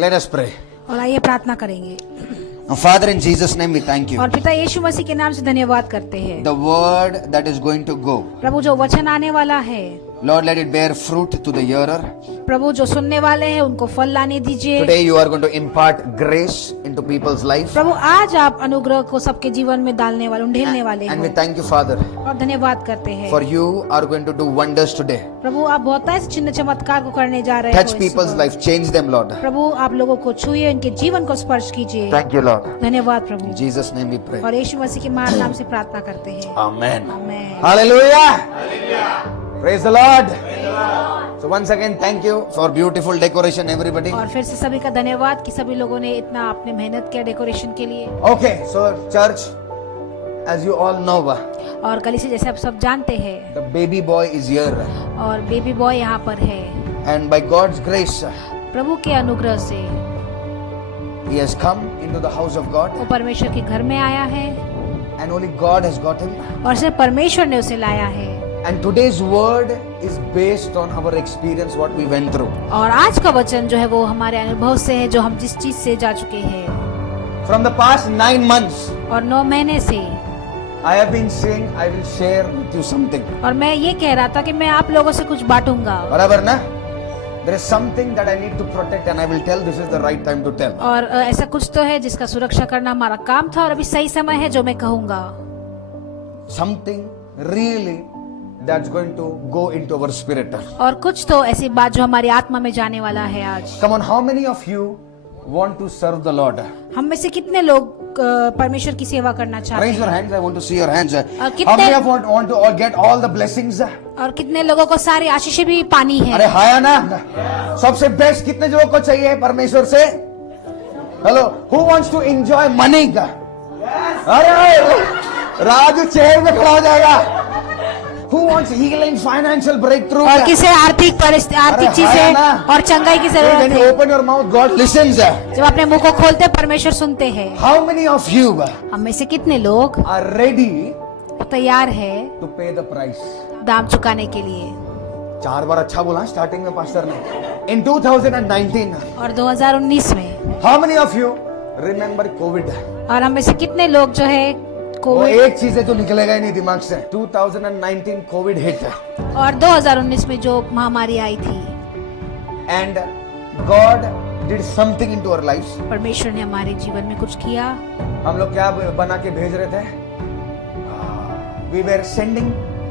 Let us pray. और आइए प्रार्थना करेंगे। Now, Father, in Jesus' name we thank you. और पिता यीशु मसीह के नाम से धन्यवाद करते हैं। The word that is going to go, प्रभु जो वचन आने वाला है, Lord, let it bear fruit to the hearer. प्रभु जो सुनने वाले हैं उनको फल लाने दीजिए। Today you are going to impart grace into people's life. प्रभु आज आप अनुग्रह को सबके जीवन में डालने वाले, उंडेलने वाले And we हैं। thank you, Father, और धन्यवाद करते हैं। for you are going to do wonders today. प्रभु आप बहुत ऐसे चिन्ह चमत्कार को करने जा रहे Touch हो। people's life, change them, Lord. प्रभु आप लोगों को छुइए, उनके जीवन को स्पर्श कीजिए। Thank you, Lord. धन्यवाद प्रभु। In Jesus' name we pray. और यीशु मसीह के महान नाम से प्रार्थना करते हैं। Amen. आमीन। Hallelujah. Praise the Lord. So once again, thank you for beautiful decoration, everybody. और फिर से सभी का धन्यवाद कि सभी लोगों ने इतना अपने मेहनत किया डेकोरेशन के लिए। Okay, so church, as you all know, और कल से जैसे आप सब जानते हैं, the baby boy is here, और बेबी बॉय यहाँ पर है। and by God's grace, प्रभु के अनुग्रह से he has come into the house of God, वो परमेश्वर के घर में आया है, and only God has got him. और सिर्फ परमेश्वर ने उसे लाया है। And today's word is based on our experience, what we went through. और आज का वचन जो है वो हमारे अनुभव से है, जो हम जिस चीज से जा चुके हैं। From the past 9 months, और 9 महीने से I have been saying I will share with you something. और मैं ये कह रहा था कि मैं आप लोगों से कुछ बांटूंगा। बराबर ना? There is something that I need to protect, and I will tell this is the right time to tell. और ऐसा कुछ तो है जिसका सुरक्षा करना हमारा काम था, और अभी सही समय है जो मैं कहूंगा। Something really that's going to go into our spirit. और कुछ तो ऐसी बात जो हमारी आत्मा में जाने वाला है आज। Come on, how many of you want to serve the Lord? हम में से कितने लोग परमेश्वर की सेवा करना चाहते Raise your हैं? hands. I want to see your hands. How कितने- many of you want to all get all the blessings? और कितने लोगों को सारी आशीषें भी पानी है? अरे हाया ना, सबसे बेस्ट कितने लोगों को चाहिए परमेश्वर से? Hello, who wants to enjoy money? अरे राजू चेयर में खड़ा हो जाएगा। Who wants healing, financial breakthrough? और किसे आर्थिक परिस्थिति, आर्थिक अरे चीजें हाया ना। और चंगाई की जरूरत When you है। open your mouth, God listens. जब अपने मुंह को खोलते हैं, परमेश्वर सुनते हैं। How many of you हम में से कितने लोग are ready तैयार है to pay the price? दाम चुकाने के लिए? 4 बार अच्छा बोला स्टार्टिंग में पास्टर ने। In 2019, और 2019 में how many of you remember COVID? और हम में से कितने लोग जो है वो कोविड, एक चीज है जो निकलेगा ही नहीं दिमाग से। 2019 कोविड हिट, और 2019 में जो महामारी आई थी, and God did something into our lives. परमेश्वर ने हमारे जीवन में कुछ किया। हम लोग क्या बना के भेज रहे थे? We were sending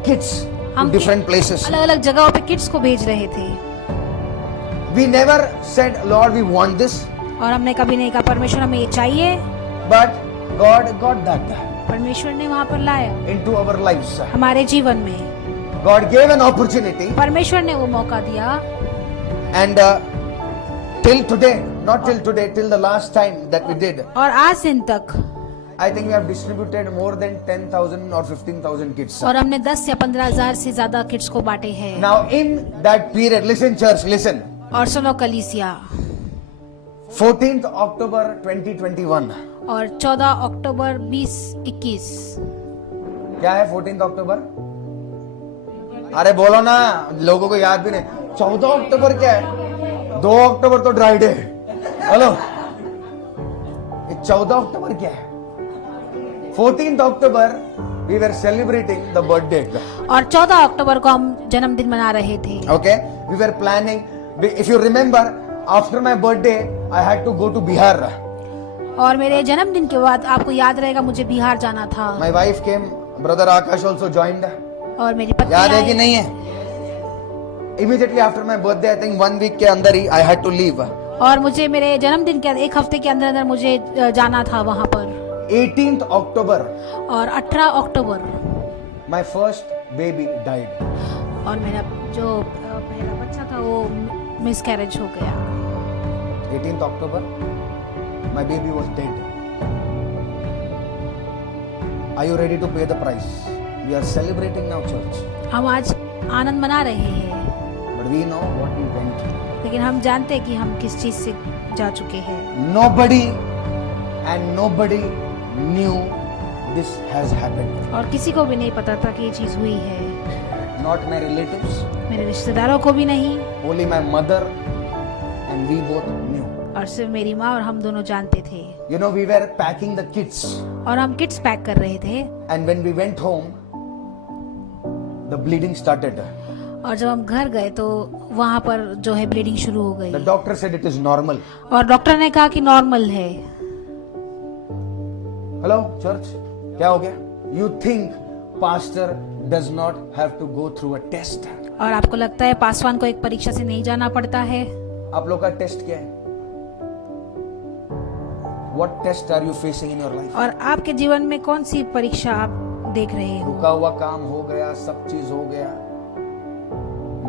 kids to हम different places. अलग अलग जगहों पे किड्स को भेज रहे थे, We never said, Lord, we want this, और हमने कभी नहीं कहा परमेश्वर हमें ये चाहिए। but God got that परमेश्वर ने वहाँ पर लाया into our lives. हमारे जीवन में। God gave an opportunity, परमेश्वर ने वो मौका दिया, and till today, not till today, till the last time that we did, और आज दिन तक I think we have distributed more than 10,000 or 15,000 kids. और हमने 10 या 15,000 से ज्यादा किड्स को बांटे हैं। Now in that period, listen church, listen. और सुनो कलीसिया, 14th October 2021. और 14 अक्टूबर 2021 क्या है 14th अक्टूबर? अरे बोलो ना, लोगों को याद भी नहीं। 14 अक्टूबर क्या है? 2 अक्टूबर तो ड्राई डे। हेलो, 14 अक्टूबर क्या है? 14th October we were celebrating the birthday. और 14 अक्टूबर को हम जन्मदिन मना रहे थे। Okay, we were planning. If you remember, after my birthday, I had to go to Bihar. और मेरे जन्मदिन के बाद आपको याद रहेगा मुझे बिहार जाना था। My wife came, brother Akash also joined. और मेरी पत्नी याद है कि आई। नहीं है? Immediately after my birthday, I think 1 week के अंदर ही I had to leave. और मुझे मेरे जन्मदिन के 1 हफ्ते के अंदर अंदर मुझे जाना था वहाँ पर। 18th October, और 18 अक्टूबर my first baby died. और मेरा जो पहला बच्चा था वो मिसकैरेज हो गया। 18th October, my baby was dead. Are you ready to pay the price? We are celebrating now, church. हम आज आनंद मना रहे हैं, But we know what we went through. लेकिन हम जानते हैं कि हम किस चीज से जा चुके हैं। Nobody and nobody knew this has happened. और किसी को भी नहीं पता था कि ये चीज हुई है। Not my relatives, मेरे रिश्तेदारों को भी नहीं, only my mother and we both knew. और सिर्फ मेरी माँ और हम दोनों जानते थे। You know, we were packing the kids, और हम किड्स पैक कर रहे थे। and when we went home, the bleeding started. और जब हम घर गए तो वहाँ पर जो है ब्लीडिंग शुरू हो गई। The doctor said it is normal. और डॉक्टर ने कहा कि नॉर्मल है। Hello, church. क्या हो गया? You think pastor does not have to go through a test? और आपको लगता है पासवान को एक परीक्षा से नहीं जाना पड़ता है? आप लोग का टेस्ट क्या है? What test are you facing in your life? और आपके जीवन में कौन सी परीक्षा आप देख रहे हो? रुका हुआ काम हो गया, सब चीज हो गया,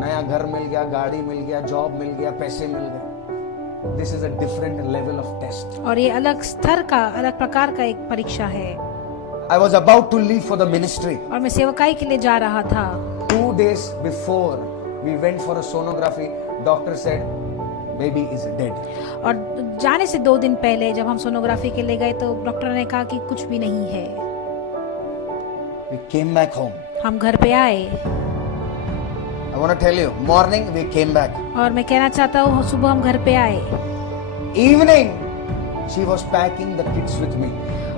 नया घर मिल गया, गाड़ी मिल गया, जॉब मिल गया, पैसे मिल गए। This is a different level of test. और ये अलग स्तर का, अलग प्रकार का एक परीक्षा है। I was about to leave for the ministry. और मैं सेवकाई के लिए जा रहा था। 2 days before we went for a sonography, doctor said baby is dead. और जाने से 2 दिन पहले जब हम सोनोग्राफी के लिए गए तो डॉक्टर ने कहा कि कुछ भी नहीं है। We came back home. हम घर पे आए। I want to tell you, morning we came back. और मैं कहना चाहता हूँ सुबह हम घर पे आए। Evening she was packing the kids with me.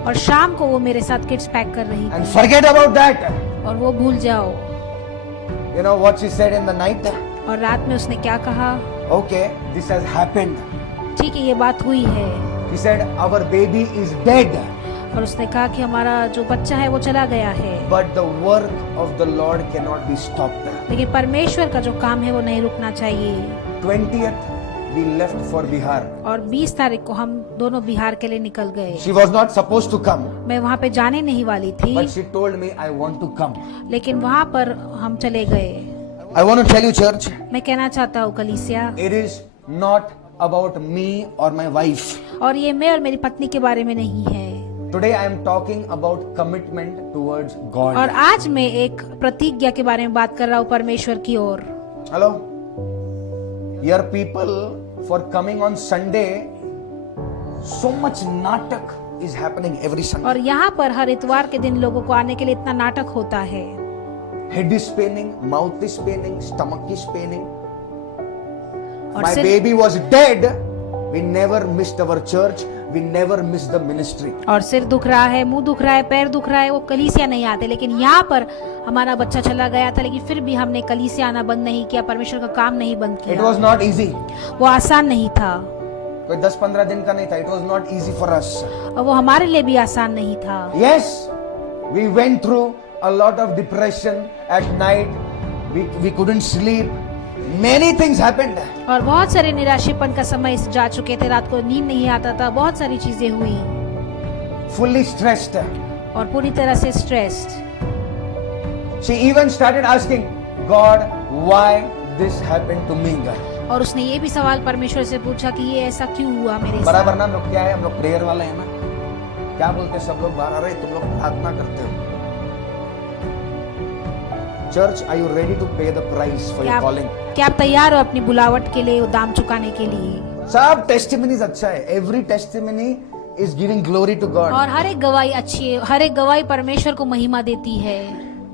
और शाम को वो मेरे साथ किड्स पैक कर रही And थी। forget about that. और वो भूल जाओ। You know what she said in the night? और रात में उसने क्या कहा? Okay, this has happened. ठीक है, ये बात हुई है। She said our baby is dead. और उसने कहा कि हमारा जो बच्चा है वो चला गया है। But the work of the Lord cannot be stopped. लेकिन परमेश्वर का जो काम है वो नहीं रुकना चाहिए। 20th we left for Bihar. और 20 तारीख को हम दोनों बिहार के लिए निकल गए। She was not supposed to come, मैं वहाँ पे जाने नहीं वाली थी, but she told me I want to come. लेकिन वहाँ पर हम चले गए। I want to tell you, church, मैं कहना चाहता हूँ कलीसिया, it is not about me or my wife. और ये मैं और मेरी पत्नी के बारे में नहीं है। Today I am talking about commitment towards God. और आज मैं एक प्रतिज्ञा के बारे में बात कर रहा हूँ परमेश्वर की ओर। Hello? Here people for coming on Sunday, so much natak is happening every Sunday. और यहाँ पर हर इतवार के दिन लोगों को आने के लिए इतना नाटक होता है। Head is paining, mouth is paining, stomach is paining. और My सिर baby was dead. We never missed our church. We never missed the ministry. और सिर दुख रहा है, मुंह दुख रहा है, पैर दुख रहा है, वो कलीसिया नहीं आते। लेकिन यहाँ पर हमारा बच्चा चला गया था, लेकिन फिर भी हमने कलीसिया आना बंद नहीं किया, परमेश्वर का काम नहीं बंद It किया। was not easy. वो आसान नहीं था, कोई 10-15 दिन का नहीं था. It was not easy for us. और वो हमारे लिए भी आसान नहीं था। Yes, we went through a lot of depression at night. We couldn't sleep. Many things happened. और बहुत सारे निराशेपन का समय जा चुके थे, रात को नींद नहीं आता था, बहुत सारी चीजें हुई Fully stressed. और पूरी तरह से stressed. She even started asking God, why this happened to me? God? और उसने ये भी सवाल परमेश्वर से पूछा कि ये ऐसा क्यों हुआ मेरे बराबर साथ। ना, हम लोग क्या है, हम लोग प्रेयर वाले हैं ना. क्या बोलते हैं सब लोग बाहर, अरे तुम लोग प्रार्थना करते हो. Church, are you ready to pay the price for your calling? क्या आप तैयार हो अपनी बुलावट के लिए दाम चुकाने के लिए? सब टेस्टिमनीज अच्छा है. Every testimony is giving glory to God. और हर एक गवाही अच्छी है, हर एक गवाही परमेश्वर को महिमा देती है।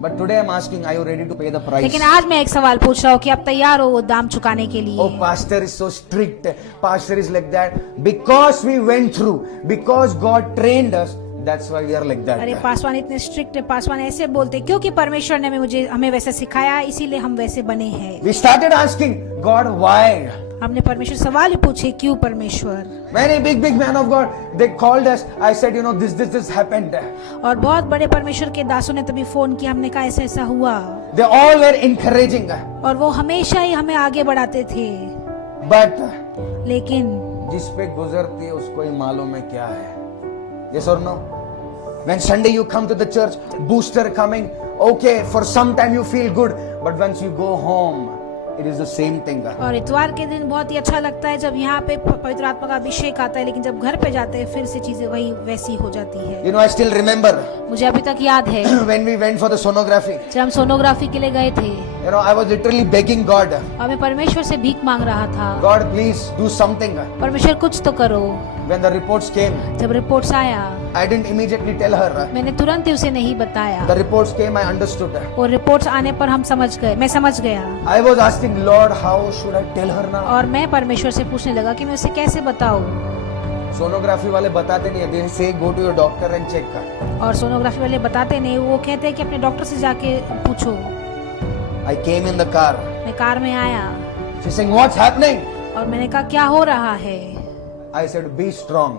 But today I'm asking, are you ready to pay the price? लेकिन आज मैं एक सवाल पूछ रहा हूँ कि आप तैयार हो वो दाम चुकाने के लिए? Oh, pastor is so strict. Pastor is like that. Because we went through, because God trained us, that's why we are like that. अरे पासवान इतने स्ट्रिक्ट है, पासवान ऐसे बोलते क्योंकि परमेश्वर ने हमें वैसे सिखाया, इसीलिए हम वैसे बने हैं। We started asking God, why? हमने परमेश्वर सवाल ही पूछे, क्यों परमेश्वर? Many big men of God, they called us. I said, you know, this happened. और बहुत बड़े परमेश्वर के दासों ने तभी फोन किया, हमने कहा ऐसा ऐसा हुआ। They all were encouraging. और वो हमेशा ही हमें आगे बढ़ाते थे। But लेकिन जिस पे गुजरती है उसको ही मालूम है क्या है. Yes or no? When Sunday you come to the church, booster coming, okay, for some time you feel good, but once you go home, it is the same thing. और इतवार के दिन बहुत ही अच्छा लगता है जब यहाँ पे पवित्र आत्मा का अभिषेक आता है, लेकिन जब घर पे जाते हैं फिर से चीजें वही वैसी हो जाती है। You know, I still remember मुझे अभी तक याद है when we went for the sonography. जब हम सोनोग्राफी के लिए गए थे, You know, I was literally begging God, और मैं परमेश्वर से भीख मांग रहा था, God, please do something. परमेश्वर कुछ तो करो। When the reports came, जब रिपोर्ट्स आया I didn't immediately tell her. मैंने तुरंत ही उसे नहीं बताया। The reports came, I understood. और रिपोर्ट्स आने पर हम समझ गए, मैं समझ गया। I was asking Lord, how should I tell her now? और मैं परमेश्वर से पूछने लगा कि मैं उसे कैसे बताऊं। सोनोग्राफी वाले बताते नहीं है, they say go to your doctor and check her. और सोनोग्राफी वाले बताते नहीं, वो कहते हैं कि अपने डॉक्टर से जाके पूछो। I came in the car. मैं कार में आया She's saying, what's happening? और मैंने कहा क्या हो रहा है। I said, be strong.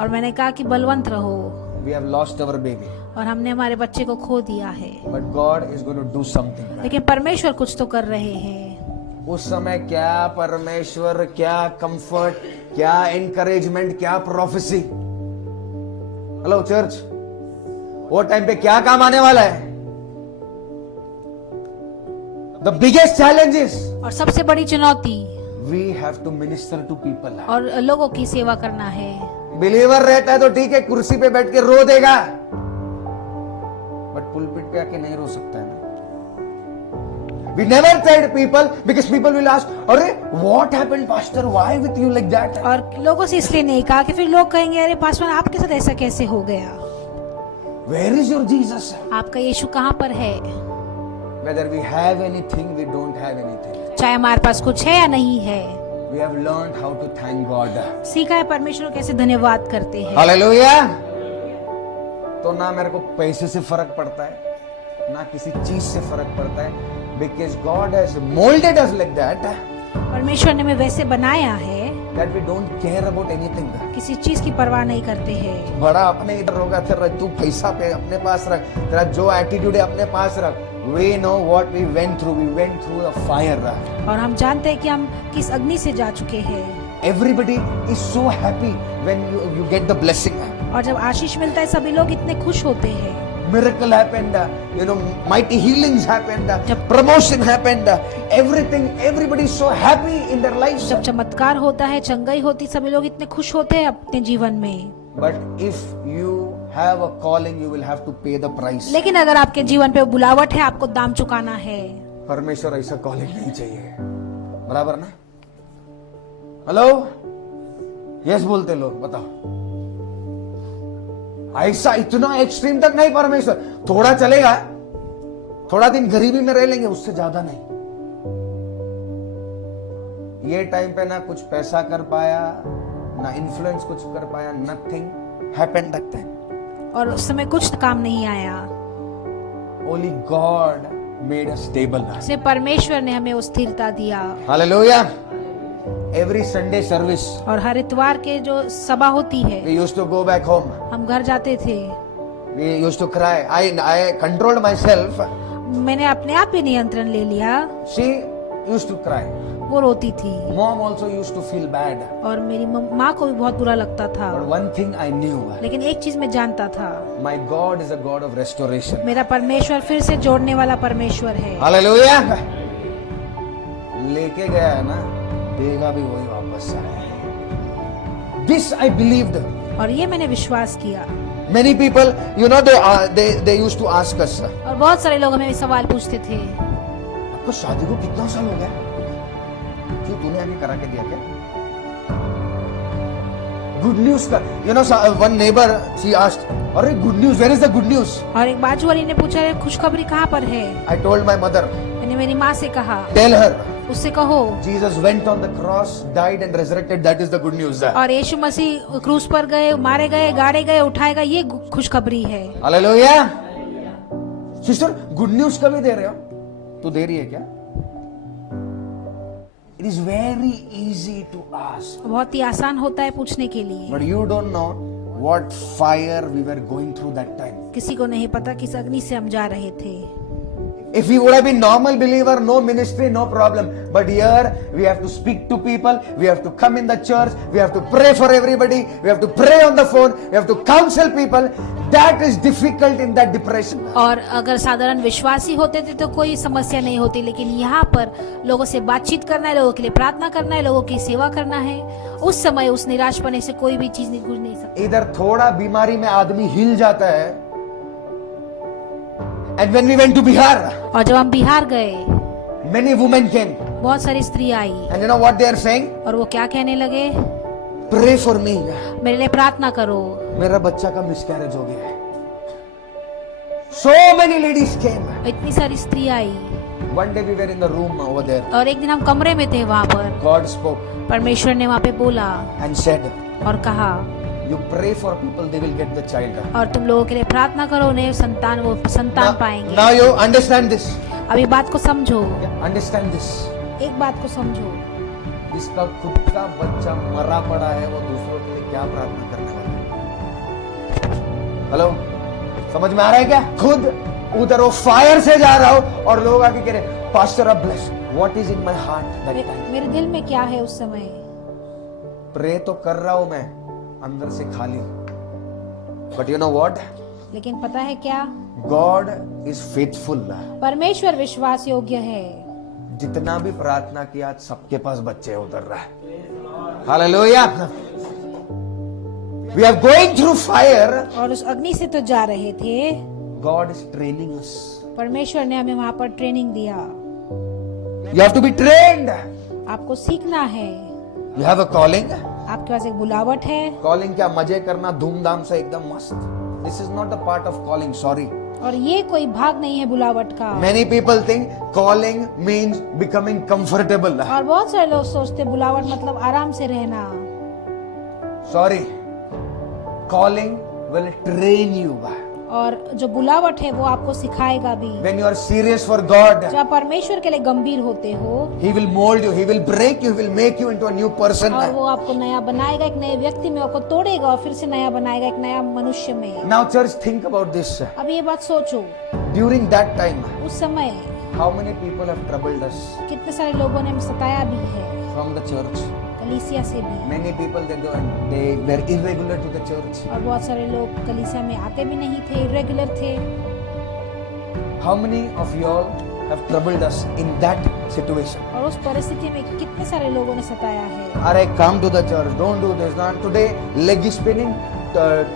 और मैंने कहा कि बलवंत रहो। We have lost our baby. और हमने हमारे बच्चे को खो दिया है, But God is going to do something. लेकिन परमेश्वर कुछ तो कर रहे हैं। उस समय क्या परमेश्वर, क्या कंफर्ट, क्या एनकरेजमेंट, क्या प्रोफेसी। हेलो चर्च, वो टाइम पे क्या काम आने वाला है? द बिगेस्ट चैलेंजेस, और सबसे बड़ी चुनौती, we have to minister to people. और लोगों की सेवा करना है। बिलीवर रहता है तो ठीक है, कुर्सी पे बैठ के रो देगा, बट पुलपिट पे आके नहीं रो सकता है ना। We never said people, because people will ask, अरे what happened pastor, why with you like that? और लोगों से इसलिए नहीं कहा कि फिर लोग कहेंगे अरे पास्टर आपके साथ ऐसा कैसे हो गया। Where is your Jesus? आपका यीशु कहाँ पर है। Whether we have anything, we don't have anything. चाहे हमारे पास कुछ है या नहीं है, We have learned how to thank God. सीखा है परमेश्वर को कैसे धन्यवाद करते हैं। Hallelujah. तो ना मेरे को पैसे से फर्क पड़ता है, ना किसी चीज से फर्क पड़ता है, because God has molded us like that, परमेश्वर ने हमें वैसे बनाया है that we don't care about anything. किसी चीज की परवाह नहीं करते हैं। बड़ा अपने इधर होगा, तेरा तू पैसा पे अपने पास रख, तेरा जो एटीट्यूड है अपने पास रख। We know what we went through. We went through the fire. और हम जानते हैं कि हम किस अग्नि से जा चुके हैं। Everybody is so happy when you get the blessing. और जब आशीष मिलता है सभी लोग इतने खुश होते हैं। Miracle happened, mighty healings happened, promotion happened, everything, everybody is so happy in their lives. जब चमत्कार होता है, चंगाई होती, सभी लोग इतने खुश होते हैं अपने जीवन में। But if you have a calling, you will have to pay the price. लेकिन अगर आपके जीवन पे बुलावट है, आपको दाम चुकाना है। परमेश्वर ऐसा कॉलिंग नहीं चाहिए, बराबर ना? हेलो, यस बोलते लोग, बताओ। ऐसा इतना एक्सट्रीम तक नहीं परमेश्वर, थोड़ा चलेगा, थोड़ा दिन गरीबी में रह लेंगे, उससे ज्यादा नहीं। ये टाइम पे ना कुछ पैसा कर पाया, ना इन्फ्लुएंस कुछ कर पाया, नथिंग हैपेंड दैट टाइम। और उस समय कुछ काम नहीं आया। Only God made us stable. सिर्फ परमेश्वर ने हमें वो स्थिरता दिया। हालेलुया। एवरी संडे सर्विस, और हर इतवार के जो सभा होती है, we used to go back home. हम घर जाते थे। We used to cry. I controlled myself. मैंने अपने आप ही नियंत्रण ले लिया। She used to cry. वो रोती थी। Mom also used to feel bad. और मेरी माँ को भी बहुत बुरा लगता था। But one thing I knew. लेकिन एक चीज मैं जानता था, My God is a God of restoration. मेरा परमेश्वर फिर से जोड़ने वाला परमेश्वर है। Hallelujah. लेके गया है ना, देगा भी वही वापस आए। This I believed. और ये मैंने विश्वास किया। Many people, they used to ask us. और बहुत सारे लोग हमें सवाल पूछते थे, आपको शादी को कितना साल हो गया? क्यों तूने आगे करा के दिया क्या? गुड न्यूज का, one neighbor, she asked, अरे good news, where is the good news? और एक बाजू वाली ने पूछा खुशखबरी कहाँ पर है? I told my mother. मैंने मेरी माँ से कहा, Tell her. उससे कहो Jesus went on the cross, died and resurrected. That is the good news. और यीशु मसीह क्रूस पर गए, मारे गए, गाड़े गए, उठाए गए, ये खुशखबरी है। Hallelujah. Sister, good news कभी दे रहे हो? तू दे रही है क्या? It is very easy to ask. बहुत ही आसान होता है पूछने के लिए, But you don't know what fire we were going through that time. किसी को नहीं पता किस अग्नि से हम जा रहे थे। If we would have been normal believer, no ministry, no problem. But here we have to speak to people, we have to come in the church, we have to pray for everybody, we have to pray on the phone, we have to counsel people. That is difficult in that depression. और अगर साधारण विश्वासी होते थे तो कोई समस्या नहीं होती, लेकिन यहाँ पर लोगों से बातचीत करना है, लोगों के लिए प्रार्थना करना है, लोगों की सेवा करना है। उस समय उस निराशपने से कोई भी चीज नहीं, कुछ नहीं सकती। इधर थोड़ा बीमारी में आदमी हिल जाता है। And when we went to Bihar, और जब हम बिहार गए, many women came. बहुत सारी स्त्री आई, And you know what they are saying? और वो क्या कहने लगे? Pray for me. मेरे लिए प्रार्थना करो। मेरा बच्चा का मिसकैरेज हो गया है. So many ladies came. इतनी सारी स्त्री आई. One day we were in the room over there. और एक दिन हम कमरे में थे वहाँ पर. God spoke परमेश्वर ने वहाँ पे बोला and said, और कहा, you pray for people, they will get the child. और तुम लोगों के लिए प्रार्थना करो, उन्हें संतान, वो संतान पाएंगे. Now you understand this. अभी बात को समझो. Understand this. एक बात को समझो. जिसका खुद का बच्चा मरा पड़ा है, वो दूसरों के लिए क्या प्रार्थना करने वाला है? हेलो, समझ में आ रहा है क्या? खुद उधर वो फायर से जा रहा हो और लोग आके कह रहे, पास्टर अब bless. What is in my heart that time? मेरे दिल में क्या है उस समय? प्रे तो कर रहा हूं मैं, अंदर से खाली. But you know what? लेकिन पता है क्या? God is faithful. परमेश्वर विश्वास योग्य है. जितना भी प्रार्थना किया, आज सबके पास बच्चे उतर रहा है. Hallelujah. We are going through fire. और उस अग्नि से तो जा रहे थे. God is training us. परमेश्वर ने हमें वहाँ पर ट्रेनिंग दिया. You have to be trained. आपको सीखना है. You have a calling. आपके पास एक बुलावट है. कॉलिंग क्या? मजे करना धूमधाम से एकदम मस्त. This is not the part of calling. Sorry. और ये कोई भाग नहीं है बुलावट का. Many people think calling means becoming comfortable. और बहुत सारे लोग सोचते बुलावट मतलब आराम से रहना. Sorry. Calling will train you. और जो बुलावट है वो आपको सिखाएगा भी. When you are serious for God, जब परमेश्वर के लिए गंभीर होते हो, He will mold you, He will break you, He will make you into a new person. और वो आपको नया बनाएगा, एक नए व्यक्ति में आपको तोड़ेगा और फिर से नया बनाएगा एक नया मनुष्य में. Now church, think about this. अब ये बात सोचो. During that time, उस समय how many people have troubled us कितने सारे लोगों ने हमें सताया भी है. from the church? कलीसिया से भी. Many people they were irregular to the church. और बहुत सारे लोग कलीसिया में आते भी नहीं थे, इरेगुलर थे. How many of y'all have troubled us in that situation? और उस परिस्थिति में कितने सारे लोगों ने सताया है. Alright, come to the church. Don't do this. Not today. Leg is spinning.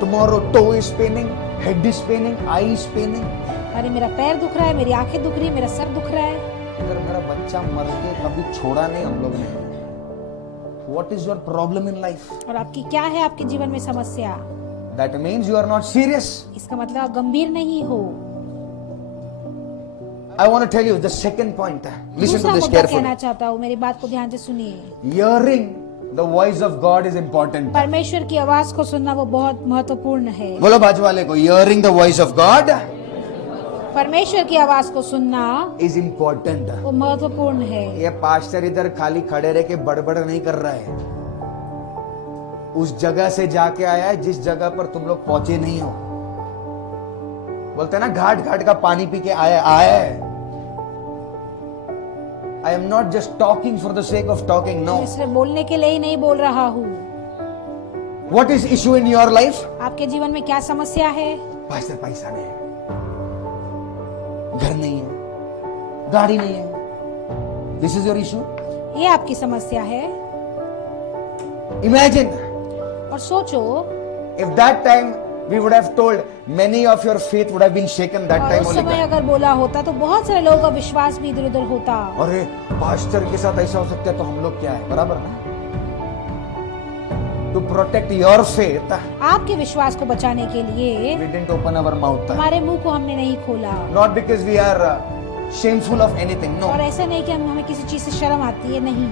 Tomorrow toe is spinning. Head is spinning. Eye is spinning. अरे मेरा पैर दुख रहा है, मेरी आंखें दुख रही है, मेरा सर दुख रहा है. अगर मेरा बच्चा मर के कभी छोड़ा नहीं हम लोग ने. What is your problem in life? और आपकी क्या है आपके जीवन में समस्या? That means you are not serious. इसका मतलब आप गंभीर नहीं हो. I want to tell you the second point. Listen to दूसरा this मुद्दा carefully. कहना चाहता हूँ, मेरी बात को ध्यान से सुनिए. Hearing the voice of God is important. परमेश्वर की आवाज को सुनना वो बहुत महत्वपूर्ण है. बोलो बाजू वाले को, hearing the voice of God परमेश्वर की आवाज को सुनना is important. वो महत्वपूर्ण है. ये पास्टर इधर खाली खड़े रह के बड़बड़ नहीं कर रहा है. उस जगह से जाके आया है जिस जगह पर तुम लोग पहुंचे नहीं हो. बोलते हैं ना, घाट घाट का पानी पी के आया है. I am not just talking for the sake of talking. No. मैं सिर्फ बोलने के लिए ही नहीं बोल रहा हूँ. What is issue in your life? आपके जीवन में क्या समस्या है? पास्टर पैसा नहीं है, घर नहीं है, गाड़ी नहीं है. This is your issue. ये आपकी समस्या है. Imagine और सोचो, if that time we would have told, many of your faith would have been shaken that और time उस only. समय अगर बोला होता तो बहुत सारे लोगों का विश्वास भी इधर उधर होता. अरे पास्टर के साथ ऐसा हो सकता है तो हम लोग क्या है, बराबर ना. To protect your faith, आपके विश्वास को बचाने के लिए we didn't open our mouth. हमारे मुंह को हमने नहीं खोला. Not because we are shameful of anything. No. और ऐसा नहीं कि हमें किसी चीज से शर्म आती है. नहीं.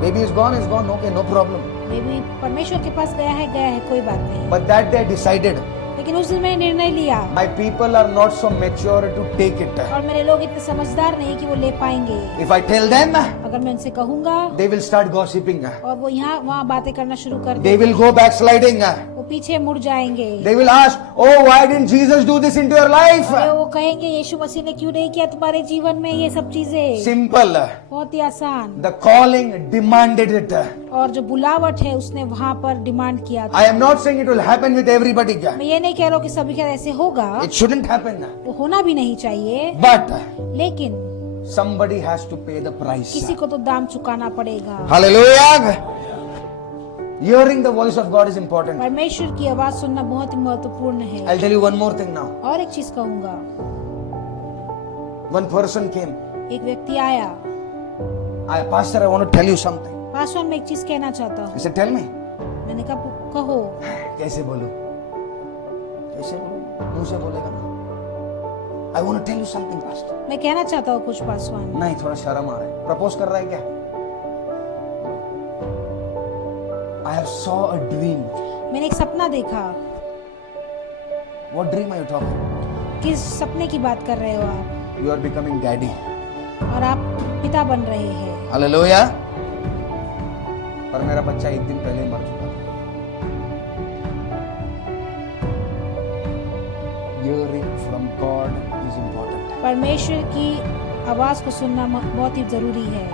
Baby is gone. Okay, no problem. Baby परमेश्वर के पास गया है, कोई बात नहीं. But that day I decided, लेकिन उस दिन मैंने निर्णय लिया. my people are not so mature to take it. और मेरे लोग इतने समझदार नहीं कि वो ले पाएंगे. If I tell them, अगर मैं उनसे कहूँगा, they will start gossiping. और वो यहाँ वहाँ बातें करना शुरू कर They देंगे. will go backsliding. वो पीछे मुड़ जाएंगे. They will ask, oh, why didn't Jesus do this into your life? और वो कहेंगे यीशु मसीह ने क्यों नहीं किया तुम्हारे जीवन में ये सब चीजें. Simple. बहुत ही आसान. The calling demanded it. और जो बुलावट है उसने वहाँ पर डिमांड किया था. I am not saying it will happen with everybody. मैं ये नहीं कह रहा हूँ कि सभी के साथ ऐसे होगा. It shouldn't happen. वो होना भी नहीं चाहिए. But लेकिन somebody has to pay the price. किसी को तो दाम चुकाना पड़ेगा. Hallelujah. Hearing the voice of God is important. परमेश्वर की आवाज सुनना बहुत ही महत्वपूर्ण है. I'll tell you one more thing now. और एक चीज कहूँगा. One person came. एक व्यक्ति आया. Pastor, I want to tell you something. Paswan मैं एक चीज कहना चाहता हूँ. He said, tell me. मैंने कहा कहो। कैसे बोलूं? कैसे बोलूं? मुंह से बोलेगा ना। I want to tell you something, pastor. मैं कहना चाहता हूँ कुछ पासवान। नहीं, थोड़ा शर्म आ रहा है। प्रपोज कर रहा है क्या? I have saw a dream. मैंने एक सपना देखा। What dream are you talking? किस सपने की बात कर रहे हो आप? You are becoming daddy. और आप पिता बन रहे हैं। Hallelujah. पर मेरा बच्चा एक दिन पहले ही मर चुका था। Hearing from God is important. परमेश्वर की आवाज को सुनना बहुत ही जरूरी है।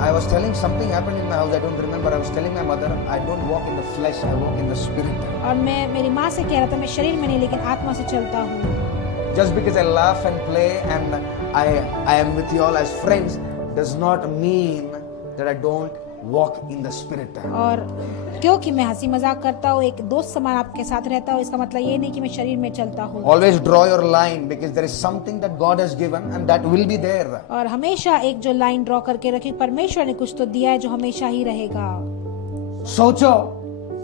I was telling something happened in my house. I don't remember. I was telling my mother, I don't walk in the flesh. I walk in the spirit. और मैं मेरी माँ से कह रहा था मैं शरीर में नहीं लेकिन आत्मा से चलता हूँ। Just because I laugh and play and I am with you all as friends does not mean that I don't walk in the spirit. और क्योंकि मैं हंसी मजाक करता हूँ, एक दोस्त समान आपके साथ रहता हूँ, इसका मतलब ये नहीं कि मैं शरीर में चलता हूँ। Always draw your line because there is something that God has given and that will be there. और हमेशा एक जो लाइन ड्रॉ करके रखी, परमेश्वर ने कुछ तो दिया है जो हमेशा ही रहेगा। सोचो,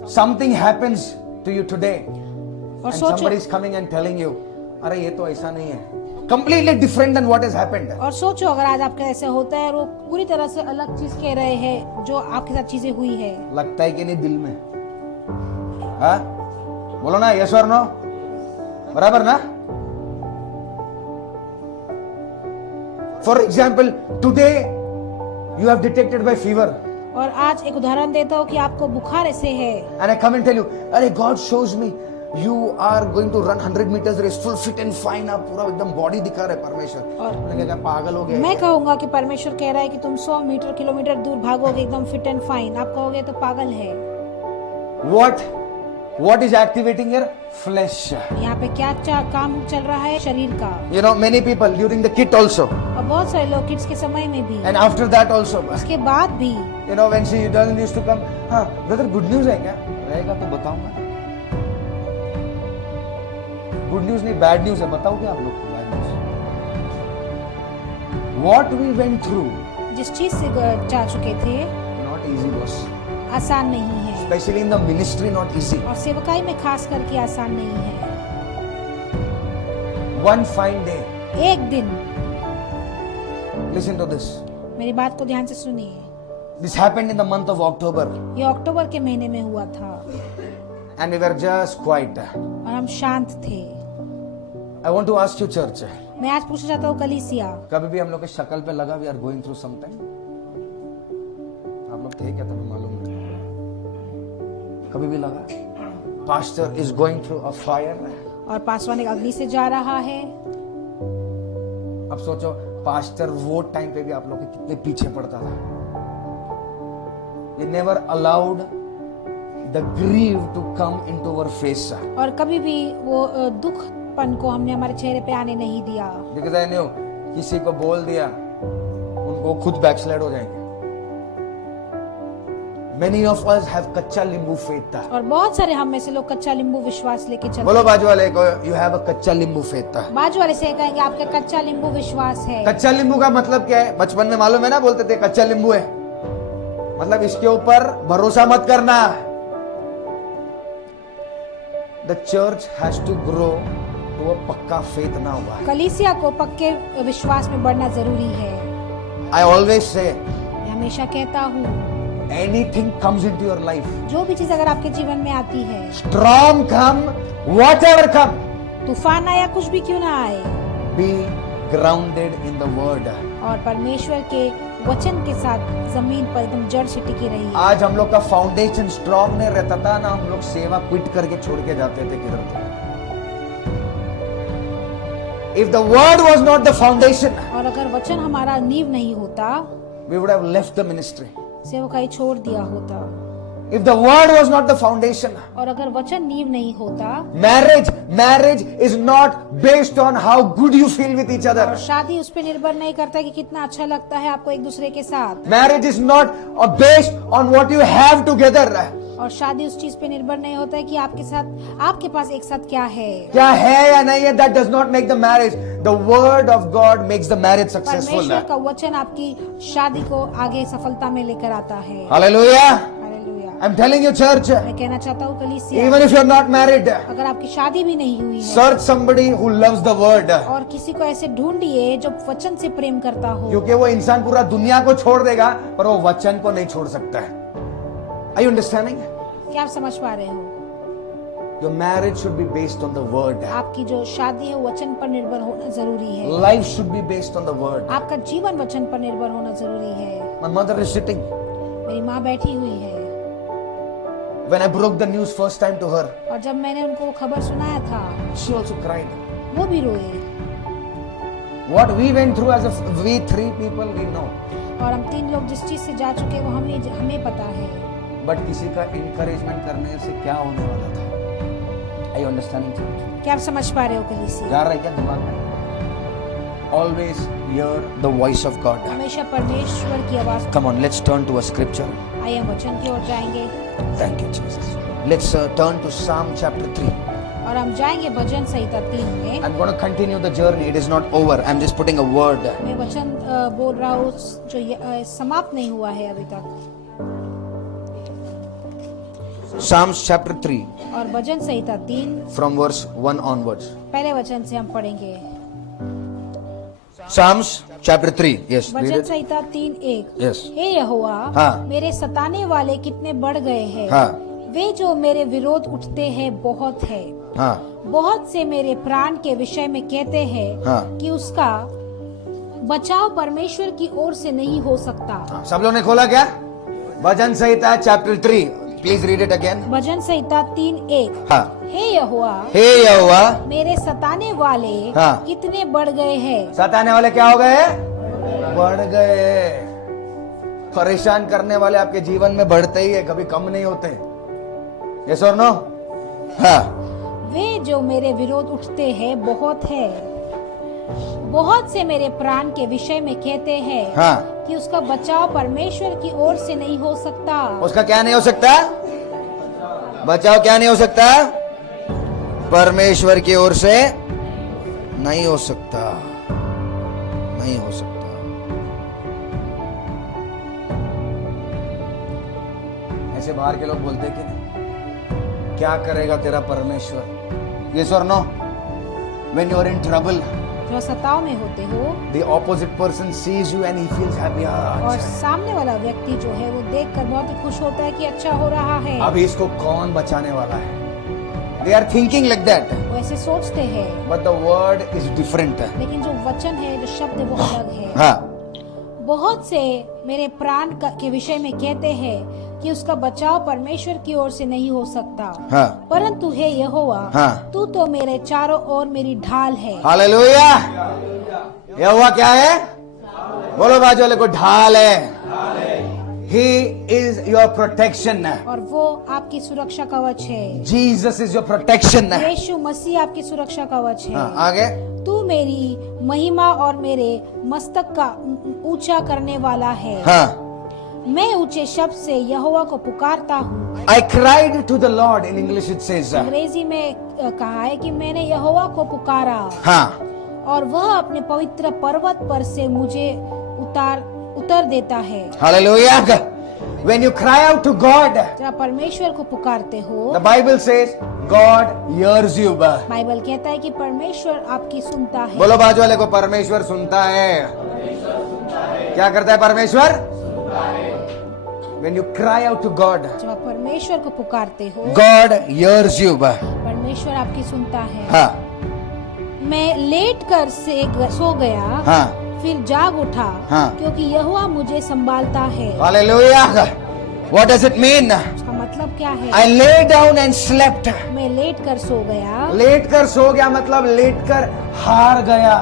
something happens to you today और and सोचो, somebody is coming and telling you, अरे ये तो ऐसा नहीं है, completely different than what has happened. और सोचो अगर आज आपके ऐसे होता है और वो पूरी तरह से अलग चीज कह रहे हैं जो आपके साथ चीजें हुई है। लगता है कि नहीं दिल में? हाँ, बोलो ना, yes or no? बराबर ना? For example, today you have detected by fever. और आज एक उदाहरण देता हूँ कि आपको बुखार ऐसे है And I come and tell you, अरे God shows me you are going to run 100 meters race full fit and fine. आप पूरा एकदम बॉडी दिखा रहे परमेश्वर। और मैंने कहा पागल हो गया मैं क्या? कहूंगा कि परमेश्वर कह रहा है कि तुम 100 मीटर किलोमीटर दूर भागोगे एकदम फिट एंड फाइन, आप कहोगे तो पागल है। What is activating your flesh? यहाँ पे क्या काम चल रहा है शरीर का। You know, many people during the kid also और बहुत सारे लोग किड्स के समय में भी and after that also. उसके बाद भी You know, when she doesn't used to come, हाँ brother good news है क्या? रहेगा तो बताऊंगा। गुड न्यूज नहीं, बैड न्यूज है। बताओ क्या आप लोग को bad news? What we went through, जिस चीज से जा चुके थे not easy boss. आसान नहीं है, Especially in the ministry, not easy. और सेवकाई में खास करके आसान नहीं है। One fine day, एक दिन, listen to this. मेरी बात को ध्यान से सुनिए, This happened in the month of October, ये अक्टूबर के महीने में हुआ था and we were just quiet. और हम शांत थे। I want to ask you, church. मैं आज पूछना चाहता हूँ कलीसिया, कभी भी हम लोग के शक्ल पे लगा we are going through something? आप लोग थे क्या? तभी मालूम नहीं। कभी भी लगा pastor is going through a fire? और पासवान एक अग्नि से जा रहा है। अब सोचो पास्टर वो टाइम पे भी आप लोग के कितने पीछे पड़ता था। He never allowed the grief to come into our face. और कभी भी वो दुखपन को हमने हमारे चेहरे पे आने नहीं दिया। Because I knew किसी को बोल दिया उनको खुद बैकस्लाइड हो जाएंगे। Many of us have कच्चा नींबू फेंकता। और बहुत सारे हम में से लोग कच्चा नींबू विश्वास लेके चलते बोलो बाजू वाले को, you have a कच्चा नींबू फेंकता। बाजू वाले से कहेंगे आपके कच्चा नींबू विश्वास है। कच्चा नींबू का मतलब क्या है? बचपन में मालूम है ना, बोलते थे कच्चा नींबू है, मतलब इसके ऊपर भरोसा मत करना। The church has to grow to a पक्का फेथ ना हुआ। कलीसिया को पक्के विश्वास में बढ़ना जरूरी है। I always say, मैं हमेशा कहता हूँ anything comes into your life, जो भी चीज अगर आपके जीवन में आती है, storm come, whatever come, तूफान आया कुछ भी क्यों ना आए, be grounded in the word. और परमेश्वर के वचन के साथ जमीन पर एकदम जड़ से टिकी रही। आज हम लोग का फाउंडेशन स्ट्रांग नहीं रहता था ना, हम लोग सेवा क्विट करके छोड़ के जाते थे किधर तो। If the word was not the foundation, और अगर वचन हमारा नींव नहीं होता, we would have left the ministry. सेवकाई छोड़ दिया होता। If the word was not the foundation, और अगर वचन नींव नहीं होता, marriage is not based on how good you feel with each और other. शादी उस पर निर्भर नहीं करता कि कितना अच्छा लगता है आपको एक दूसरे के साथ, Marriage is not based on what you have together. और शादी उस चीज पे निर्भर नहीं होता है कि आपके साथ आपके पास एक साथ क्या है या नहीं है, that does not make the marriage. The word of God makes the marriage successful. परमेश्वर का वचन आपकी शादी को आगे सफलता में लेकर आता है। Hallelujah. Hallelujah. I'm telling you, church, मैं कहना चाहता हूँ कलीसिया, even if you're not married, अगर आपकी शादी भी नहीं हुई है search somebody who loves the word. और किसी को ऐसे ढूंढिए जो वचन से प्रेम करता हो, क्योंकि वो इंसान पूरा दुनिया को छोड़ देगा पर वो वचन को नहीं छोड़ सकता है. Are you understanding? क्या आप समझ पा रहे हो? Your marriage should be based on the word. आपकी जो शादी है वो वचन पर निर्भर होना जरूरी है. Life should be based on the word. आपका जीवन वचन पर निर्भर होना जरूरी है. My mother is sitting. मेरी माँ बैठी हुई है. When I broke the news first time to her, और जब मैंने उनको वो खबर सुनाया था, she also cried. वो भी रोए. What we went through as we three people, we know. और हम 3 लोग जिस चीज से जा चुके हैं वो हमें पता है. But किसी का encouragement करने से क्या होने वाला था? Are you understanding, church? क्या आप समझ पा रहे हो कलीसिया? जा रहा है क्या दिमाग में? Always hear the voice of God. हमेशा परमेश्वर की आवाज. Come on, let's turn to a scripture. आइए हम वचन की ओर जाएंगे. Thank you, Jesus. Let's turn to Psalm chapter 3. और हम जाएंगे भजन संहिता 3 में. I'm going to continue the journey. It is not over. I'm just putting a word. मैं वचन बोल रहा हूँ जो समाप्त नहीं हुआ है अभी तक. Psalms chapter 3 और भजन संहिता 3 from verse 1 onwards. पहले वचन से हम पढ़ेंगे. Psalms chapter 3. Yes. read bhajan it. Samhita 3:1. Yes. हे यहोवा, हाँ. मेरे सताने वाले कितने बढ़ गए हैं. हाँ. वे जो मेरे विरोध उठते हैं बहुत है. हाँ. बहुत से मेरे प्राण के विषय में कहते हैं हाँ. कि उसका बचाव परमेश्वर की ओर से नहीं हो सकता. सब लोगों ने खोला क्या? भजन संहिता chapter 3. Please read it again. भजन संहिता 3:1. हाँ. हे यहोवा, हे यहोवा, मेरे सताने वाले हाँ. कितने बढ़ गए हैं. सताने वाले क्या हो गए? बढ़ गए. परेशान करने वाले आपके जीवन में बढ़ते ही है, कभी कम नहीं होते. Yes or no? हाँ. वे जो मेरे विरोध उठते हैं बहुत है. बहुत से मेरे प्राण के विषय में कहते हैं हाँ. कि उसका बचाव परमेश्वर की ओर से नहीं हो सकता. उसका क्या नहीं हो सकता? बचाव क्या नहीं हो सकता? परमेश्वर की ओर से नहीं हो सकता. नहीं हो सकता. ऐसे बाहर के लोग बोलते कि नहीं, क्या करेगा तेरा परमेश्वर? Yes or no? When you are in trouble, जो सताव में होते हो the opposite person sees you and he feels happy. और सामने वाला व्यक्ति जो है वो देखकर बहुत ही खुश होता है कि अच्छा हो रहा है. अभी इसको कौन बचाने वाला है? They are thinking like that. वो ऐसे सोचते हैं. But the word is different. लेकिन जो वचन है, जो शब्द है, वो अलग है. हाँ. बहुत से मेरे प्राण के विषय में कहते हैं कि उसका बचाव परमेश्वर की ओर से नहीं हो सकता. हाँ. परंतु हे यहोवा, हाँ. तू तो मेरे चारों ओर मेरी ढाल है. हालेलुया. यहोवा क्या है? बोलो बाजू वाले को, ढाल है. He is your protection. और वो आपकी सुरक्षा कवच है. Jesus is your protection. यीशु मसीह आपकी सुरक्षा कवच है. हाँ, आगे. तू मेरी महिमा और मेरे मस्तक का ऊंचा करने वाला है. हाँ. मैं ऊंचे शब्द से यहोवा को पुकारता हूँ. I cried to the Lord. In English it says. अंग्रेजी में कहा है कि मैंने यहोवा को पुकारा. हाँ. और वह अपने पवित्र पर्वत पर से मुझे उतर देता है. Hallelujah. When you cry out to God, जब आप परमेश्वर को पुकारते हो, the Bible says God hears you. Bible कहता है कि परमेश्वर आपकी सुनता है. बोलो बाजू वाले को, परमेश्वर सुनता है. क्या करता है परमेश्वर? When you cry out to God, जब आप परमेश्वर को पुकारते हो, God hears you. परमेश्वर आपकी सुनता है. हाँ. मैं लेट कर सो गया, हाँ. फिर जाग उठा, हाँ. क्योंकि यहोवा मुझे संभालता है. Hallelujah. What does it mean? उसका मतलब क्या है? I lay down and slept. मैं लेट कर सो गया. लेट कर सो गया मतलब लेट कर हार गया.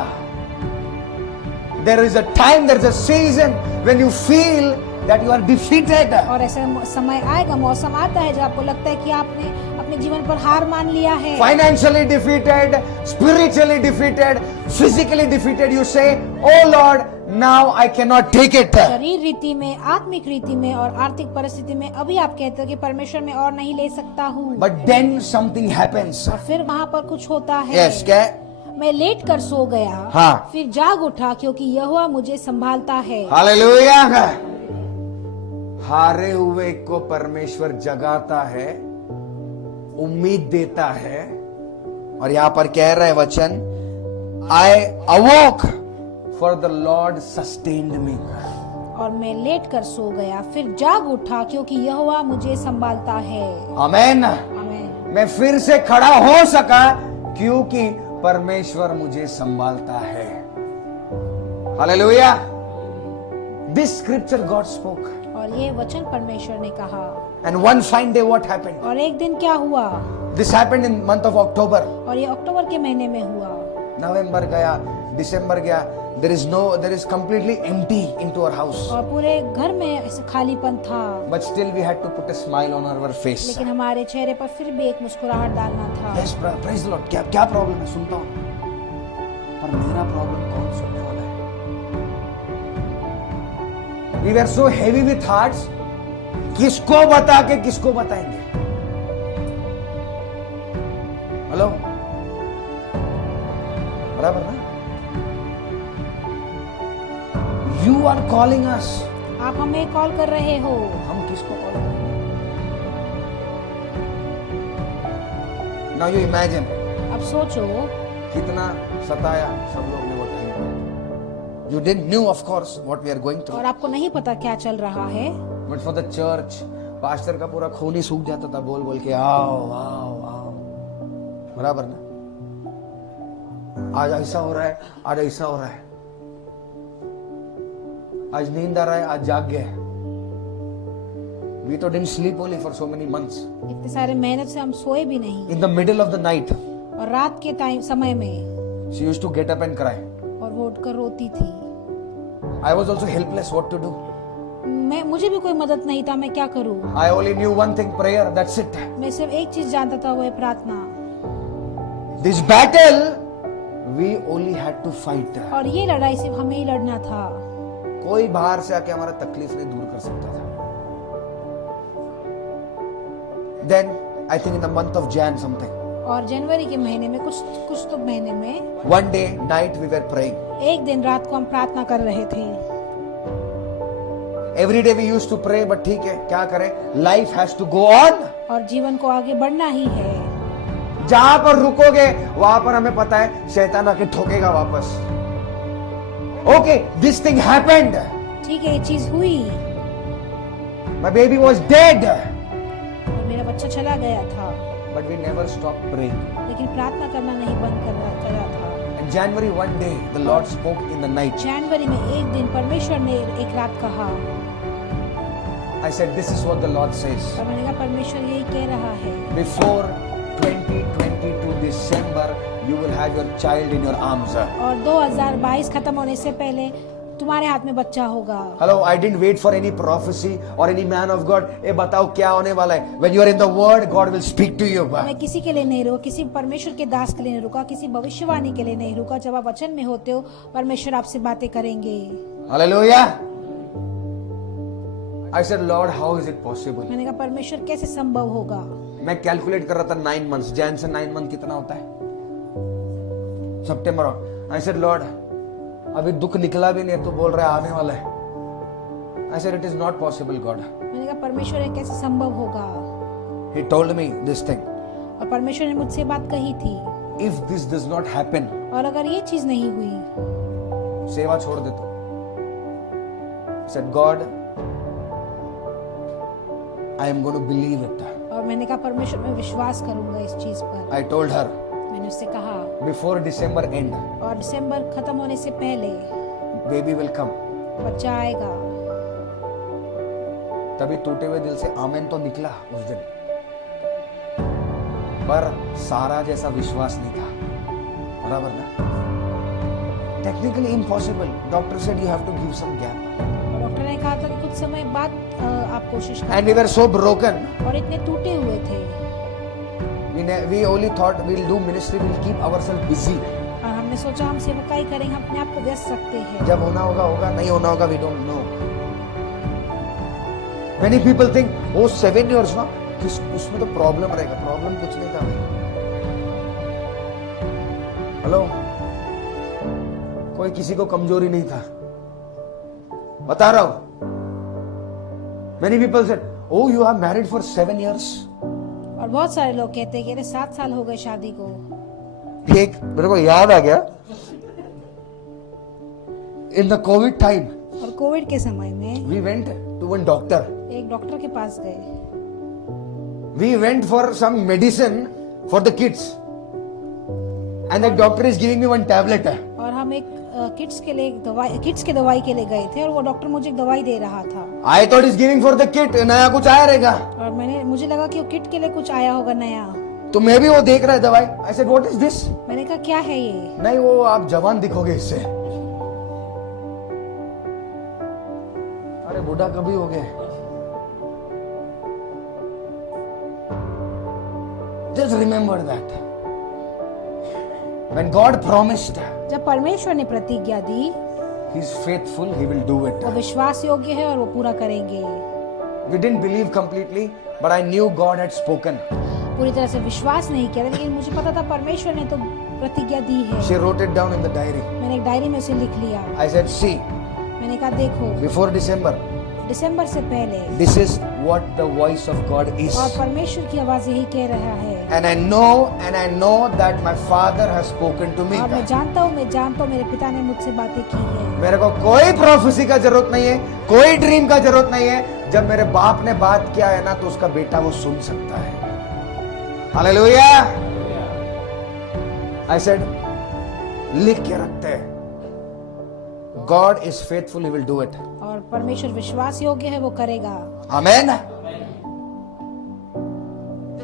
There is a time, there is a season when you feel that you are defeated. और ऐसा समय आएगा, मौसम आता है जब आपको लगता है कि आपने अपने जीवन पर हार मान लिया है. Financially defeated, spiritually defeated, physically defeated. You say, "Oh Lord, now I cannot take it." शरीर रीति में, आत्मिक रीति में और आर्थिक परिस्थिति में अभी आप कहते हो कि परमेश्वर मैं और नहीं ले सकता हूँ. But then something happens. और फिर वहाँ पर कुछ होता है. Yes, क्या? मैं लेट कर सो गया, हाँ. फिर जाग उठा, क्योंकि यहोवा मुझे संभालता है. Hallelujah. हारे हुए को परमेश्वर जगाता है, उम्मीद देता है। और यहां पर कह रहा है वचन, I awoke for the lord sustained me. और मैं लेट कर सो गया, फिर जाग उठा क्योंकि यहोवा मुझे संभालता है। आमेन। आमीन। मैं फिर से खड़ा हो सका क्योंकि परमेश्वर मुझे संभालता है। Hallelujah. This scripture God spoke. और ये वचन परमेश्वर ने कहा। And one fine day what happened? और एक दिन क्या हुआ? This happened in month of October. और ये अक्टूबर के महीने में हुआ। नवंबर गया, दिसंबर गया, there is completely empty into our house. और पूरे घर में ऐसे खालीपन था। But still we had to put a smile on our face. लेकिन हमारे चेहरे पर फिर भी एक मुस्कुराहट डालना था। Yes, praise the Lord. क्या प्रॉब्लम है? सुनता हूँ। पर मेरा प्रॉब्लम कौन सुनने वाला है? We were so heavy with hearts. किसको बता के किसको बताएंगे? हेलो, बराबर ना? You are calling us. आप हमें कॉल कर रहे हो। हम किसको कॉल करेंगे? Now you imagine. अब सोचो कितना सताया सब लोग ने वो टाइम पे। You didn't knew of course what we are going through. और आपको नहीं पता क्या चल रहा है। But for the church, pastor का पूरा खून ही सूख जाता था बोल बोल के आओ आओ आओ। बराबर ना? आज ऐसा हो रहा है, आज ऐसा हो रहा है, आज नींद आ रहा है, आज जाग गया। We तो didn't sleep only for so many months. इतने सारे मेहनत से हम सोए भी नहीं। In the middle of the night, और रात के टाइम समय में she used to get up and cry. और वो उठकर रोती थी। I was also helpless. What to do? मुझे भी कोई मदद नहीं था, मैं क्या करूं? I only knew one thing: prayer. That's it. मैं सिर्फ एक चीज जानता था, वो है प्रार्थना। This battle, we only had to fight. और ये लड़ाई सिर्फ हमें ही लड़ना था। कोई बाहर से आके हमारा तकलीफ नहीं दूर कर सकता था। Then I think in the month of Jan something. और जनवरी के महीने में कुछ तो महीने में One day night we were praying. एक दिन रात को हम प्रार्थना कर रहे थे। Every day we used to pray, but ठीक है, क्या करें? Life has to go on. और जीवन को आगे बढ़ना ही है। जहां पर रुकोगे वहां पर हमें पता है शैतान आके ठोकेगा वापस। Okay, this thing happened. ठीक है, ये चीज हुई। My baby was dead. और मेरा बच्चा चला गया था। But we never stopped praying. लेकिन प्रार्थना करना नहीं बंद करा था। In January one day, the Lord spoke in the night. जनवरी में एक दिन परमेश्वर ने एक रात कहा। I said, this is what the Lord says. और मैंने कहा परमेश्वर यही कह रहा है। Before 2022 December, you will have your child in your arms. और 2022 खत्म होने से पहले तुम्हारे हाथ में बच्चा होगा। Hello, I didn't wait for any prophecy or any man of God. ए बताओ क्या होने वाला है? When you are in the word, God will speak to you. मैं किसी के लिए नहीं रुका, किसी परमेश्वर के दास के लिए नहीं रुका, किसी भविष्यवाणी के लिए नहीं रुका। जब आप वचन में होते हो, परमेश्वर आपसे बातें करेंगे। Hallelujah. I said, Lord, how is it possible? मैंने कहा परमेश्वर कैसे संभव होगा? मैं कैलकुलेट कर रहा था 9 months. जैन से 9 month कितना होता है? सितंबर। I said, Lord, अभी दुख निकला भी नहीं तो बोल रहा है आने वाला है। I said, it is not possible, God. मैंने कहा परमेश्वर ये कैसे संभव होगा? He told me this thing. और परमेश्वर ने मुझसे बात कही थी, If this does not happen, और अगर ये चीज नहीं हुई, सेवा छोड़ दे तू। I said, God, I am going to believe it. और मैंने कहा परमेश्वर मैं विश्वास करूंगा इस चीज पर। I told her, मैंने उससे कहा before December end, और दिसंबर खत्म होने से पहले baby will come. बच्चा आएगा। तभी टूटे हुए दिल से आमेन तो निकला उस दिन, पर सारा जैसा विश्वास नहीं था। बराबर ना? Technically impossible. Doctor said you have to give some gap. Doctor ने कहा था कि कुछ समय बाद आप कोशिश एंड करें। We were so broken. और इतने टूटे हुए थे। We only thought we'll do ministry, we'll keep ourselves busy. और हमने सोचा हम सेवकाई करेंगे, हम अपने आप को व्यस्त रखते हैं। जब होना होगा होगा, नहीं होना होगा, we don't know. Many people think, oh 7 years ना, उसमें तो प्रॉब्लम रहेगा। प्रॉब्लम कुछ नहीं था। हेलो, कोई किसी को कमजोरी नहीं था, बता रहा हूं। Many people said, oh, you are married for 7 years. और बहुत सारे लोग कहते हैं कि अरे 7 साल हो गए शादी को। एक मेरे को याद आ गया, in the COVID time, और कोविड के समय में we went to one doctor. एक डॉक्टर के पास गए। We went for some medicine for the kids. And the doctor is giving me one tablet. और हम एक किड्स के लिए किड्स के दवाई के लिए गए थे और वो डॉक्टर मुझे एक दवाई दे रहा था। I thought he's giving for the kid. नया कुछ आया रहेगा। और मुझे लगा कि वो किट के लिए कुछ आया होगा नया। तो मैं भी वो देख रहा है दवाई। I said, what is this? मैंने कहा क्या है ये? नहीं, वो आप जवान दिखोगे इससे। अरे बूढ़ा कभी हो गए। Just remember that. When God promised, जब परमेश्वर ने प्रतिज्ञा दी, He is faithful, He will do it. वो विश्वास योग्य है और वो पूरा करेंगे। We didn't believe completely, but I knew God had spoken. पूरी तरह से विश्वास नहीं किया, लेकिन मुझे पता था परमेश्वर ने तो प्रतिज्ञा दी है। She wrote it down in the diary. मैंने एक डायरी में उसे लिख लिया। I said, see, मैंने कहा देखो, before December, दिसंबर से पहले this is what the voice of God is. और परमेश्वर की आवाज यही कह रहा है। And I know that my Father has spoken to me. और मैं जानता हूँ मेरे पिता ने मुझसे बातें की है। मेरे को कोई प्रोफेसी का जरूरत नहीं है, कोई ड्रीम का जरूरत नहीं है। जब मेरे बाप ने बात किया है ना, तो उसका बेटा वो सुन सकता है। हालेलुया। I said, लिख के रखते हैं। God is faithful, He will do it. और परमेश्वर विश्वास योग्य है, वो करेगा। Amen.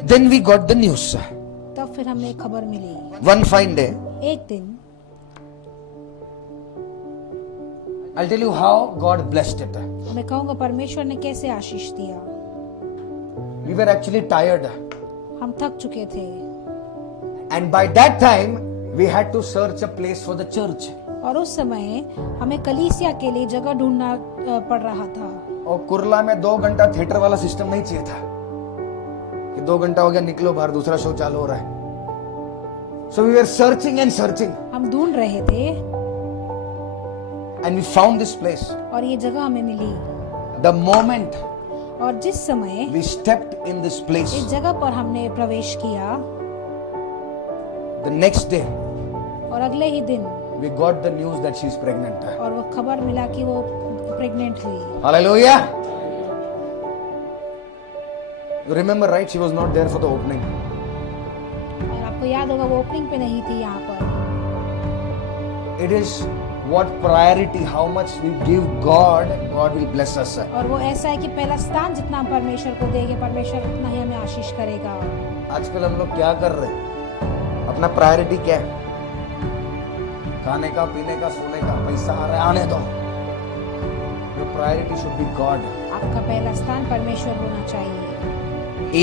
Then we got the news. तब फिर हमें एक खबर मिली। One fine day, एक दिन I'll tell you how God blessed it. मैं कहूँगा परमेश्वर ने कैसे आशीष दिया। We were actually tired. हम थक चुके थे And by that time, we had to search a place for the church. और उस समय हमें कलीसिया के लिए जगह ढूंढना पड़ रहा था। और कुरला में 2 घंटा थिएटर वाला सिस्टम नहीं चाहिए था कि 2 घंटा हो गया निकलो बाहर, दूसरा शो चालू हो रहा है। So we were searching and searching. हम ढूंढ रहे थे And we found this place. और ये जगह हमें मिली। The moment और जिस समय we stepped in this place, इस जगह पर हमने प्रवेश किया, the next day और अगले ही दिन we got the news that she is pregnant. और वो खबर मिला कि वो प्रेग्नेंट हुई। Hallelujah. You remember, right? She was not there for the opening. और आपको याद होगा वो ओपनिंग पे नहीं थी यहाँ पर। It is what priority, how much we give God, God will bless us. और वो ऐसा है कि पहला स्थान जितना हम परमेश्वर को देंगे, परमेश्वर उतना ही हमें आशीष करेगा। आजकल हम लोग क्या कर रहे हैं? अपना प्रायोरिटी क्या है? खाने का, पीने का, सोने का, पैसा आ रहा है, आने दो। Your priority should be God. आपका पहला स्थान परमेश्वर होना चाहिए।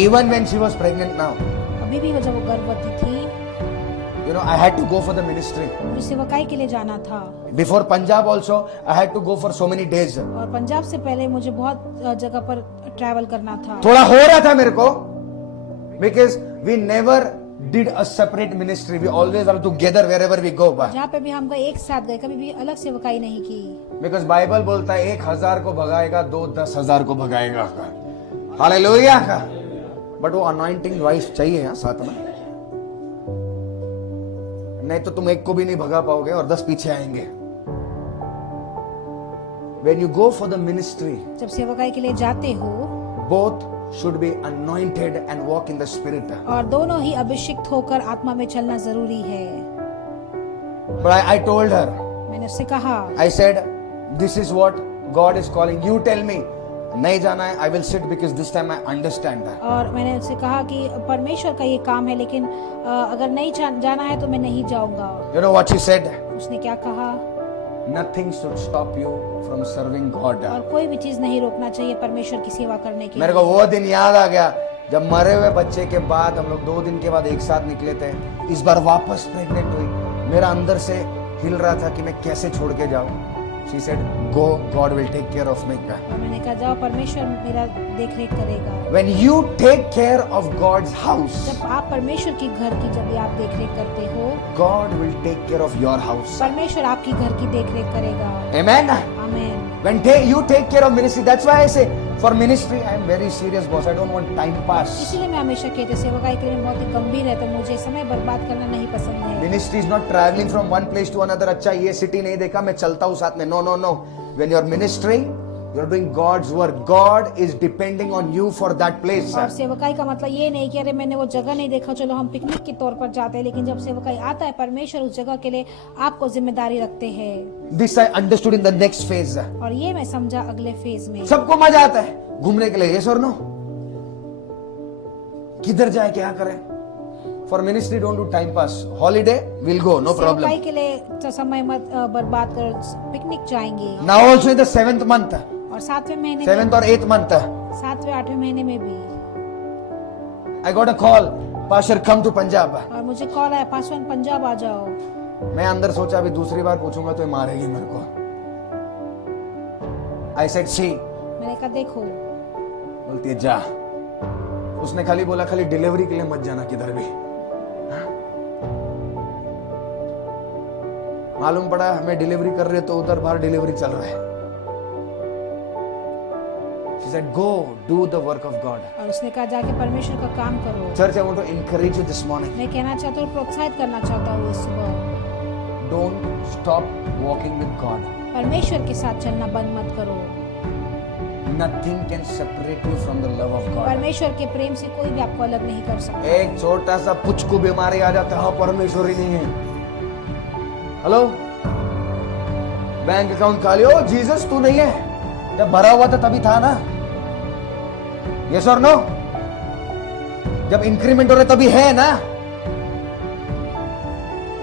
Even when she was pregnant now, अभी भी जब वो गर्भवती थी, you know, I had to go for the ministry. मुझे सेवकाई के लिए जाना था। Before Punjab also, I had to go for so many days. और पंजाब से पहले मुझे बहुत जगह पर ट्रैवल करना था। थोड़ा हो रहा था मेरे को, because we never did a separate ministry. We always are together wherever we go. जहाँ पे भी हम गए एक साथ गए, कभी भी अलग सेवकाई नहीं की। Because Bible बोलता है 1,000 को भगाएगा, 2 10,000 को भगाएगा। हालेलुया। बट वो अनॉइंटिंग वाइफ चाहिए यहाँ साथ में, नहीं तो तुम एक को भी नहीं भगा पाओगे और 10 पीछे आएंगे। When you go for the ministry, जब सेवकाई के लिए जाते हो, both should be anointed and walk in the spirit. और दोनों ही अभिषिक्त होकर आत्मा में चलना जरूरी है। But I told her, मैंने उससे कहा, I said, this is what God is calling. You tell me. नहीं जाना है, I will sit because this time I understand that. और मैंने उससे कहा कि परमेश्वर का ये काम है, लेकिन अगर नहीं जाना है तो मैं नहीं जाऊंगा। You know what she said? उसने क्या कहा? Nothing should stop you from serving God. और कोई भी चीज नहीं रोकना चाहिए परमेश्वर की सेवा करने के मेरे को वो दिन याद आ गया जब मरे हुए बच्चे के बाद हम लोग 2 दिन के बाद एक साथ निकले थे। इस बार वापस प्रेग्नेंट हुई, मेरा अंदर से हिल रहा था कि मैं कैसे छोड़ के जाऊं। She said, "Go, God will take care of me." और मैंने कहा जाओ, परमेश्वर मेरा देख रेख करेगा। When you take care of God's house, जब आप परमेश्वर की घर की जब आप देख रेख करते हो, God will take care of your house. परमेश्वर आपकी घर की देख रेख करेगा। Amen. आमीन। When you take care of ministry, that's why I say For ministry, I am very serious, boss. I don't want time pass. इसीलिए मैं हमेशा कहती हूँ सेवकाई के लिए मैं बहुत ही गंभीर है, तो मुझे समय बर्बाद करना नहीं पसंद है। Ministry is not traveling from one place to another. अच्छा ये सिटी नहीं देखा, मैं चलता हूँ साथ में. No, no, no. When you are ministering, you are doing God's work. God is depending on you for that place. और सेवकाई का मतलब ये नहीं कि अरे मैंने वो जगह नहीं देखा, चलो हम पिकनिक के तौर पर जाते हैं, लेकिन जब सेवकाई आता है परमेश्वर उस जगह के लिए आपको जिम्मेदारी रखते हैं। This I understood in the next phase. और ये मैं समझा अगले फेज में। सबको मजा आता है घूमने के लिए, yes or no? किधर जाए, क्या करें? For ministry, don't do time pass. Holiday, we'll go, no problem. सेवकाई के लिए समय मत बर्बाद करो, पिकनिक जाएंगे। Now also in the 7th month, और 7वें महीने 7th or 8th month, 7वें 8वें महीने में भी I got a call. Pastor, come to Punjab. और मुझे कॉल आया, पासवान पंजाब आ जाओ। मैं अंदर सोचा अभी दूसरी बार पूछूंगा तो ये मारेगी मेरे को। I said see. मैंने कहा देखो, बोलती है जा। उसने खाली बोला खाली डिलीवरी के लिए मत जाना किधर भी। हाँ? मालूम पड़ा हमें डिलीवरी कर रहे तो उधर बाहर डिलीवरी चल रहा है। She said go do the work of God. और उसने कहा जाके परमेश्वर का काम करो। Church, I want to encourage you this morning. मैं कहना चाहता हूँ, प्रोत्साहित करना चाहता हूँ इस सुबह, Don't stop walking with God. परमेश्वर के साथ चलना बंद मत करो। Nothing can separate you from the love of God. परमेश्वर के प्रेम से कोई भी आपको अलग नहीं कर सकता। एक छोटा सा पुचकू बीमारी आ जाता है, हाँ परमेश्वर ही नहीं है। हेलो, बैंक अकाउंट खाली, ओ जीसस तू नहीं है। जब भरा हुआ था तभी था ना, यस और नो? जब इंक्रीमेंट हो रहा तभी है ना,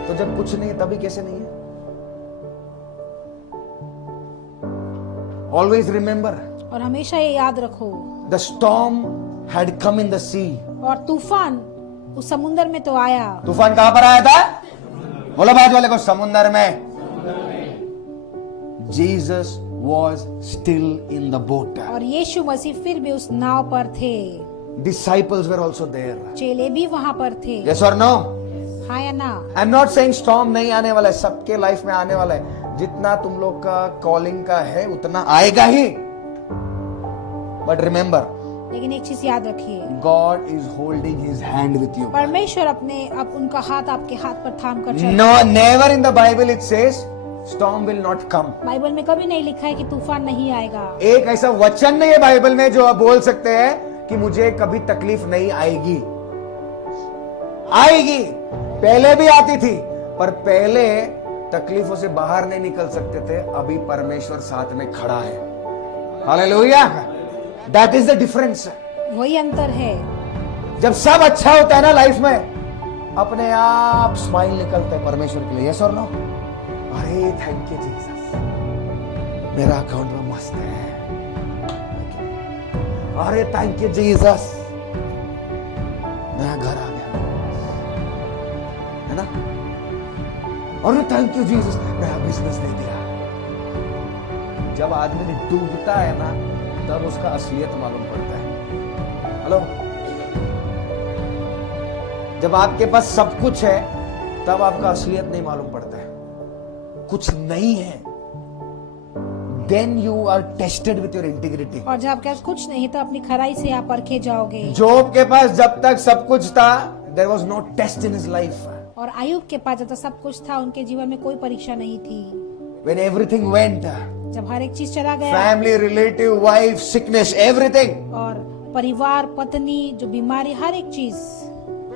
तो जब कुछ नहीं है तभी कैसे नहीं है? ऑलवेज रिमेंबर, और हमेशा ये याद रखो, the storm had come in the sea. और तूफान उस समुद्र में तो आया। तूफान कहां पर आया था? बोलो बाजू वाले को, समुद्र में। Jesus was still in the boat. और यीशु मसीह फिर भी उस नाव पर थे। Disciples were also there. चेले भी वहां पर थे। यस और नो? हाँ या ना? I am not saying storm नहीं आने वाला है, सबके लाइफ में आने वाला है। जितना तुम लोग का कॉलिंग का है उतना आएगा ही। बट रिमेंबर, लेकिन एक चीज याद रखिए, God is holding his hand with you. परमेश्वर अब उनका हाथ आपके हाथ पर थाम कर चलता है। No, never in the Bible it says storm will not come. Bible में कभी नहीं लिखा है कि तूफान नहीं आएगा। एक ऐसा वचन नहीं है बाइबल में जो आप बोल सकते हैं कि मुझे कभी तकलीफ नहीं आएगी। आएगी, पहले भी आती थी, पर पहले तकलीफों से बाहर नहीं निकल सकते थे। अभी परमेश्वर साथ में खड़ा है। Hallelujah, that is the difference. वही अंतर है। जब सब अच्छा होता है ना लाइफ में, अपने आप स्माइल निकलता है परमेश्वर के लिए। यस और नो? अरे थैंक यू जीसस, मेरा अकाउंट में मस्त है। अरे थैंक यू जीसस, नया घर आ गया, है ना? अरे थैंक यू जीसस, नया बिजनेस दे दिया। जब आदमी डूबता है ना, तब उसका असलियत मालूम पड़ता है। हेलो, जब आपके पास सब कुछ है तब आपका असलियत नहीं मालूम पड़ता है। कुछ नहीं है, then you are tested with your integrity. और जब आपके पास कुछ नहीं तो अपनी खराई से आप परखे जाओगे। जोब के पास जब तक सब कुछ था, there was no test in his life. और आयुब के पास जब तक सब कुछ था, उनके जीवन में कोई परीक्षा नहीं थी। व्हेन एवरीथिंग वेंट, जब हर एक चीज चला गया, family, relative, wife, sickness, everything, और परिवार, पत्नी, जो बीमारी, हर एक चीज।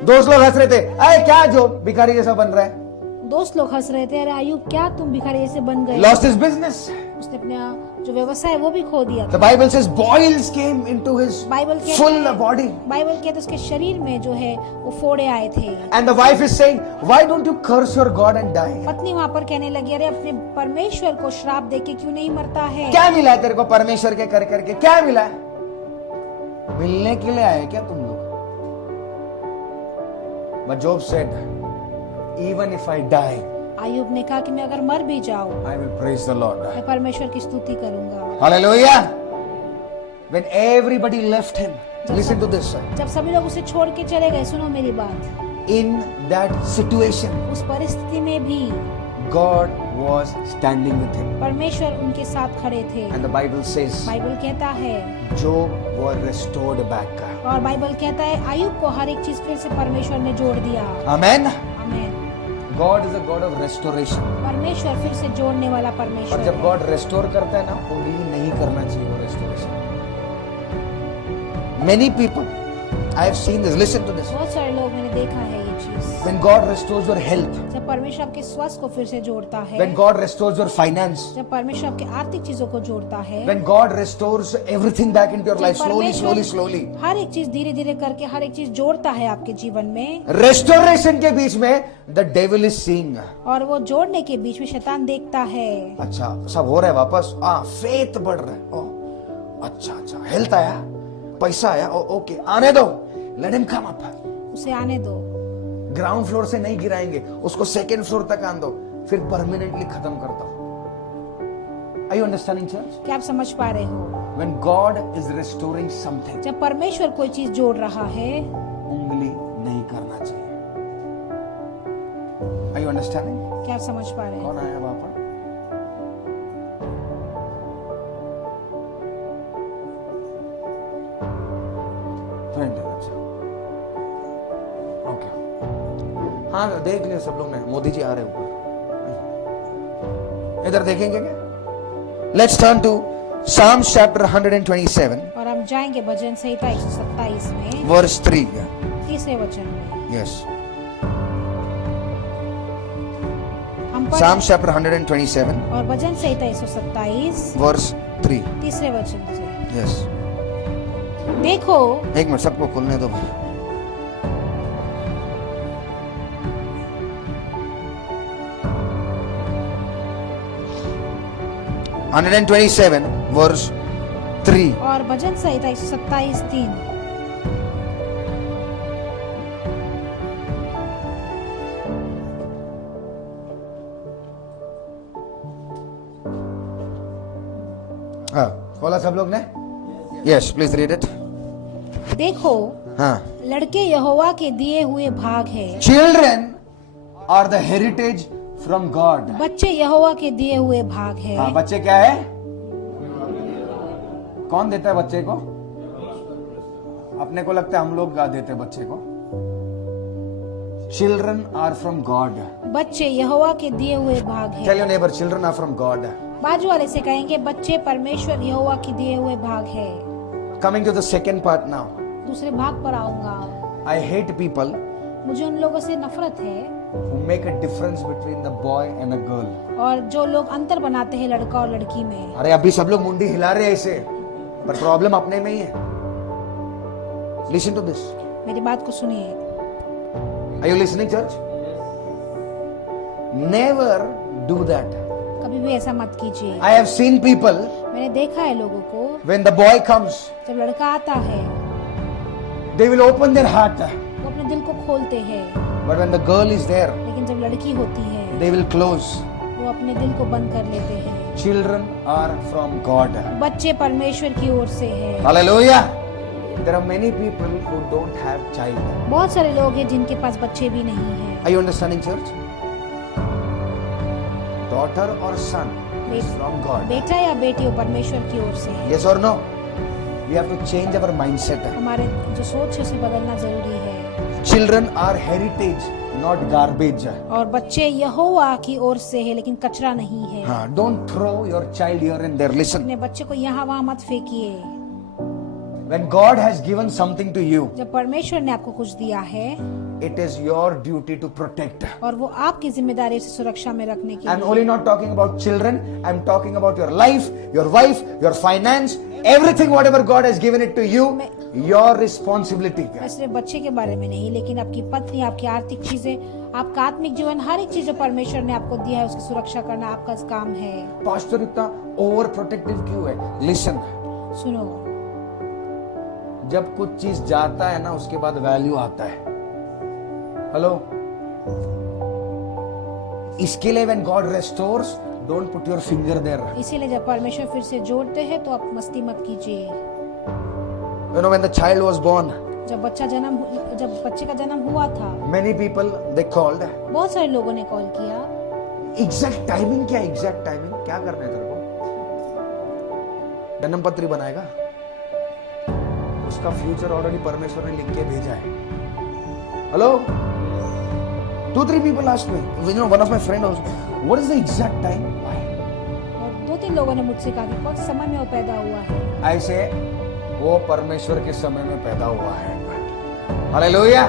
दोस्त लोग हंस रहे थे, अरे क्या जो भिखारी जैसा बन रहा है। दोस्त लोग हंस रहे थे, अरे आयुब क्या तुम भिखारी जैसे बन गए। लॉस्ट हिज बिजनेस, उसने अपना जो व्यवसाय वो भी खो दिया the Bible says boils came into his Bible के फुल बॉडी, बाइबल के तो उसके शरीर में जो है वो फोड़े आए थे। And the wife is saying why don't you curse your God and die. पत्नी वहां पर कहने लगी, अरे अपने परमेश्वर को श्राप देके क्यों नहीं मरता है। क्या मिला है तेरे को परमेश्वर के कर करके? क्या मिला है? मिलने के लिए आए क्या तुम लोग? But Job said, even if I die, आयुब ने कहा कि मैं अगर मर भी जाऊं, I will praise the Lord. मैं परमेश्वर की स्तुति करूंगा। Hallelujah. When everybody left him, listen to this, जब सभी लोग उसे छोड़ के चले गए, सुनो मेरी बात, in that situation, उस परिस्थिति में भी God was standing with him. परमेश्वर उनके साथ खड़े थे। And the Bible says, Bible कहता है, Job was restored back. और बाइबल कहता है आयुब को हर एक चीज फिर से परमेश्वर ने जोड़ दिया। Amen. आमीन। God is a God of restoration. परमेश्वर फिर से जोड़ने वाला परमेश्वर और जब है। गॉड रेस्टोर करता है ना, उंगली नहीं करना चाहिए वो restoration. Many people, I have seen this. Listen to this. बहुत सारे लोग मैंने देखा है ये चीज। When God restores your health, जब परमेश्वर आपके स्वास्थ्य को फिर से जोड़ता है, when God restores your finance, जब परमेश्वर आपके आर्थिक चीजों को जोड़ता है, when God restores everything back into your जब life slowly, परमेश्वर slowly, slowly. हर एक चीज धीरे धीरे करके हर एक चीज जोड़ता है आपके जीवन में, Restoration के बीच में the devil is seeing. और वो जोड़ने के बीच में शैतान देखता है। अच्छा सब हो रहा है वापस, फेथ बढ़ रहा है। ओ, अच्छा हेल्थ आया, पैसा आया, ओके आने दो, लेट हिम कम अप। उसे आने दो। ग्राउंड फ्लोर से नहीं गिराएंगे उसको, सेकंड फ्लोर तक आन दो, फिर परमानेंटली खत्म करता हूं। Are you understanding, church? क्या आप समझ पा रहे हो? When God is restoring something, जब परमेश्वर कोई चीज जोड़ रहा है, उंगली नहीं करना चाहिए। Are you understanding? क्या आप समझ पा रहे कौन हैं? आया वहां पर? फ्रेंड है, अच्छा ओके। हाँ देख लिया सब लोग ने, मोदी जी आ रहे ऊपर, इधर देखेंगे क्या? Let's turn to Psalms chapter 127 और हम जाएंगे भजन संहिता 127 में verse 3. तीसरे वचन में। Yes. हम Psalms chapter 127 और भजन संहिता 127 verse 3. तीसरे वचन से। Yes. देखो, एक मिनट सबको खोलने दो भाई। (127) verse 3. और भजन संहिता 127:3। हाँ खोला सब लोग ने? Yes, please read it. देखो, हाँ। लड़के यहोवा के दिए हुए भाग है। Children are the heritage from God. बच्चे यहोवा के दिए हुए भाग है। हाँ बच्चे क्या है? कौन देता है बच्चे को? अपने को लगता है हम लोग देते हैं बच्चे को। Children are from God. बच्चे यहोवा के दिए हुए भाग है। Tell your neighbor, children are from God. बाजू वाले से कहेंगे बच्चे परमेश्वर यहोवा के दिए हुए भाग है। Coming to the second part now. दूसरे भाग पर आऊंगा। I hate people मुझे उन लोगों से नफरत है who make a difference between the boy and a girl. और जो लोग अंतर बनाते हैं लड़का और लड़की में। अरे अभी सब लोग मुंडी हिला रहे हैं ऐसे, पर प्रॉब्लम अपने में ही है। Listen to this. मेरी बात को सुनिए। Are you listening, church? Never do that. कभी भी ऐसा मत कीजिए। I have seen people मैंने देखा है लोगों को, when the boy comes, जब लड़का आता है they will open their heart, वो अपने दिल को खोलते हैं, but when the girl is there, लेकिन जब लड़की होती है they will close. वो अपने दिल को बंद कर लेते हैं। Children are from God. बच्चे परमेश्वर की ओर से है। Hallelujah. There are many people who don't have child. बहुत सारे लोग हैं जिनके पास बच्चे भी नहीं हैं। Are you understanding, church? Daughter or son is from God. बेटा या बेटी वो परमेश्वर की ओर से है। Yes or no? We have to change our mindset. हमारे जो सोच है उसे बदलना जरूरी है। Children are heritage, not garbage. और बच्चे यहोवा की ओर से है लेकिन कचरा नहीं है। हाँ, don't throw your child here and there. Listen. अपने बच्चे को यहाँ वहाँ मत फेंकिए। When God has given something to you, जब परमेश्वर ने आपको कुछ दिया है it is your duty to protect. और वो आपकी जिम्मेदारी से सुरक्षा में रखने के I'm लिए। only not talking about children. I'm talking about your life, your wife, your finance, everything, whatever God has given it to you, your responsibility. मैं सिर्फ बच्चे के बारे में नहीं, लेकिन आपकी पत्नी, आपकी आर्थिक चीजें, आपका आत्मिक जीवन, हर एक चीज जो परमेश्वर ने आपको दिया है उसकी सुरक्षा करना आपका काम है। Pastor इतना over protective क्यों है? Listen. सुनो, जब कुछ चीज जाता है ना उसके बाद वैल्यू आता है। हेलो, इसके लिए when God restores, don't put your finger there. इसीलिए जब परमेश्वर फिर से जोड़ते हैं तो आप मस्ती मत कीजिए। You know, when the child was born, जब बच्चे का जन्म हुआ था, many people they called, बहुत सारे लोगों ने कॉल किया, एग्जैक्ट टाइमिंग क्या? एग्जैक्ट टाइमिंग क्या करना है तेरे को? जन्म पत्री बनाएगा, उसका फ्यूचर ऑलरेडी परमेश्वर ने लिख के भेजा है। Hello, 2-3 people asked me, one of my friend also, what is the exact time? Why? और 2-3 लोगों ने मुझसे कहा कि कौन से समय में वो पैदा हुआ है। ऐसे वो परमेश्वर के समय में पैदा हुआ है। Hallelujah,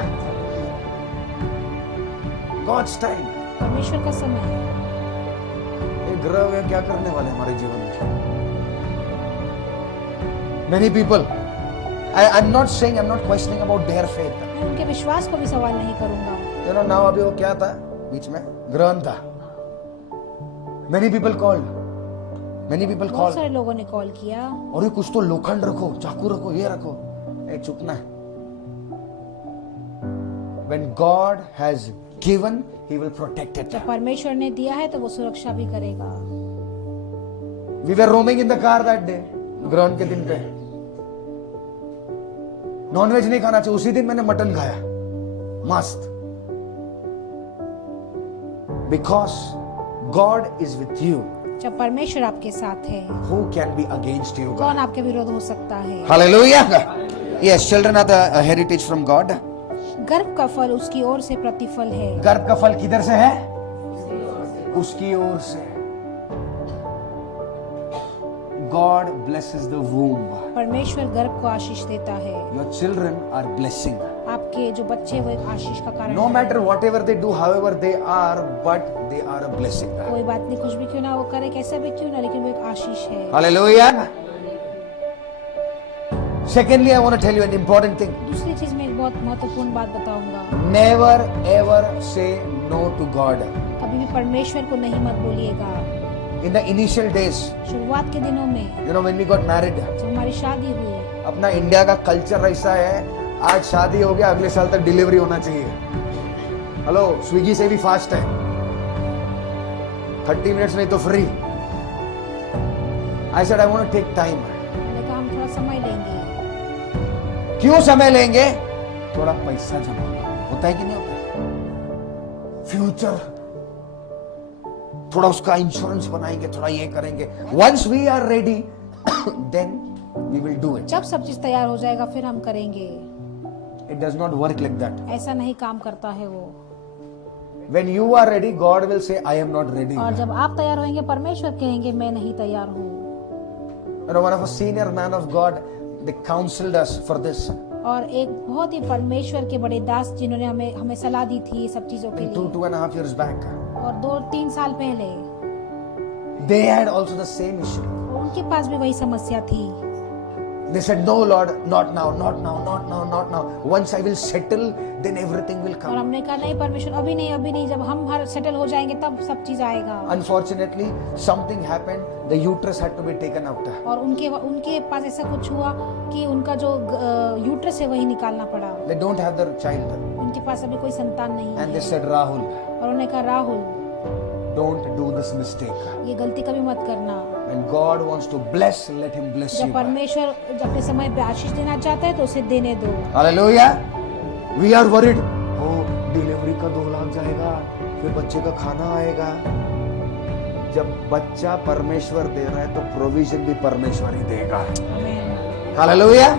God's time। परमेश्वर का समय है। ये ग्रह वे क्या करने वाले हमारे जीवन में? Many people, I'm not saying, I'm not questioning about their faith। मैं उनके विश्वास को भी सवाल नहीं करूंगा। now अभी वो क्या था बीच में? ग्रहण था। Many people called, बहुत सारे लोगों ने कॉल किया। और ये कुछ तो लोखंड रखो, चाकू रखो, ये रखो। चुप ना। When God has given, He will protect it। जब परमेश्वर ने दिया है तो वो सुरक्षा भी करेगा। We were roaming in the car that day, ग्रहण के दिन पे। नॉनवेज नहीं खाना चाहिए, उसी दिन मैंने मटन खाया, मस्त। Because God is with you, जब परमेश्वर आपके साथ है, who can be against you? कौन आपके विरोध हो सकता है? Hallelujah। Yes, children are the heritage from God। गर्भ का फल उसकी ओर से प्रतिफल है। गर्भ का फल किधर से है? उसकी ओर से। God blesses the womb। परमेश्वर गर्भ को आशीष देता है। Your children are blessing। आपके जो बच्चे वो एक आशीष का कारण No है। matter whatever they do, however they are, but they are a blessing। कोई बात नहीं, कुछ भी क्यों ना वो करे, कैसे भी क्यों ना, लेकिन वो एक आशीष है। Hallelujah। Secondly, I want to tell you an important thing। दूसरी चीज में एक बहुत महत्वपूर्ण बात बताऊंगा। Never ever say no to God। कभी भी परमेश्वर को नहीं मत बोलिएगा। In the initial days, शुरुआत के दिनों में when we got married, जब हमारी शादी हुई, अपना इंडिया का कल्चर ऐसा है, आज शादी हो गया, अगले साल तक डिलीवरी होना चाहिए। हेलो, स्विगी से भी फास्ट है, 30 मिनट्स नहीं तो free. I said I want to take time। मैंने कहा हम थोड़ा समय लेंगे। क्यों समय लेंगे? थोड़ा पैसा जमा होता है कि नहीं होता? फ्यूचर, थोड़ा उसका इंश्योरेंस बनाएंगे, थोड़ा ये करेंगे। Once we are ready, then we will do it। जब सब चीज तैयार हो जाएगा फिर हम करेंगे। It does not work like that। ऐसा नहीं काम करता है वो। When you are ready, God will say, I am not ready। और जब आप तैयार होंगे परमेश्वर कहेंगे मैं नहीं तैयार हूँ। One of a senior man of God, they counseled us for this। और एक बहुत ही परमेश्वर के बड़े दास जिन्होंने हमें सलाह दी थी ये सब चीजों के लिए। 2.5 years back, और 2-3 साल पहले they had also the same issue। उनके पास भी वही समस्या थी। They said, no Lord, not now, not now, not now, not now। Once I will settle, then everything will और come। हमने कहा नहीं परमेश्वर, अभी नहीं, जब हम हर सेटल हो जाएंगे तब सब चीज आएगा। Unfortunately, something happened। The uterus had to be taken out। और उनके पास ऐसा कुछ हुआ कि उनका जो यूट्रस है वही निकालना पड़ा। They don't have their child। उनके पास अभी कोई संतान नहीं And they है। said, Rahul, और उन्होंने कहा Rahul, don't do this mistake। ये गलती कभी मत करना। When God wants to bless, let Him bless जब you। परमेश्वर अपने समय पे आशीष देना चाहता है तो उसे देने दो। Hallelujah। We are worried। Oh, delivery का 2 लाख जाएगा, फिर बच्चे का खाना आएगा। जब बच्चा परमेश्वर दे रहा है तो प्रोविजन भी परमेश्वर ही देगा। आमीन। Hallelujah।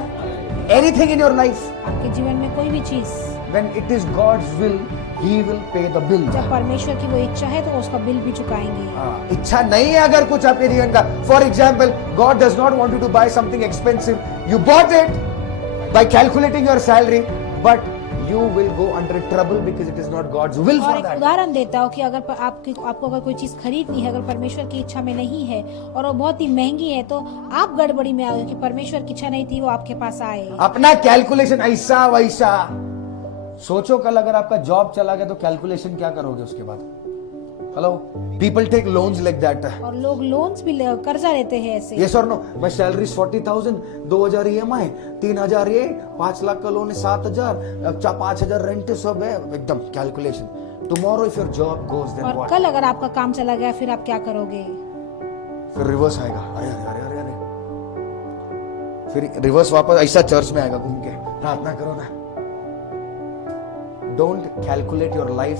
Anything in your life, आपके जीवन में कोई भी चीज when it is God's will, He will pay the bill। जब परमेश्वर की वो इच्छा है तो वो उसका बिल भी चुकाएंगे। इच्छा नहीं है अगर कुछ आपके जीवन का, for example God does not want you to buy something expensive, you bought it by calculating your salary, but you will go under trouble because it is not God's will और for एक that। उदाहरण देता हूँ कि अगर आपको अगर कोई चीज खरीदनी है, अगर परमेश्वर की इच्छा में नहीं है और वो बहुत ही महंगी है तो आप गड़बड़ी में आओगे कि परमेश्वर की इच्छा नहीं थी वो आपके पास आए। अपना कैलकुलेशन ऐसा वैसा सोचो। कल अगर आपका जॉब चला गया तो कैलकुलेशन क्या करोगे उसके बाद? Hello, people take loans like that. और लोग लोन्स भी कर्जा लेते हैं ऐसे। यस और no? My salary is 40,000, 2,000 EMI, 3,000 ये, 5 लाख का लोन है, 7,000, 5,000 रेंट, सब है एकदम calculation. Tomorrow if your job goes then और व्हाट? कल अगर आपका काम चला गया फिर आप क्या करोगे? फिर रिवर्स आएगा, अरे अरे अरे अरे, फिर रिवर्स वापस ऐसा चर्च में आएगा घूम के, प्रार्थना करो ना। Don't calculate your life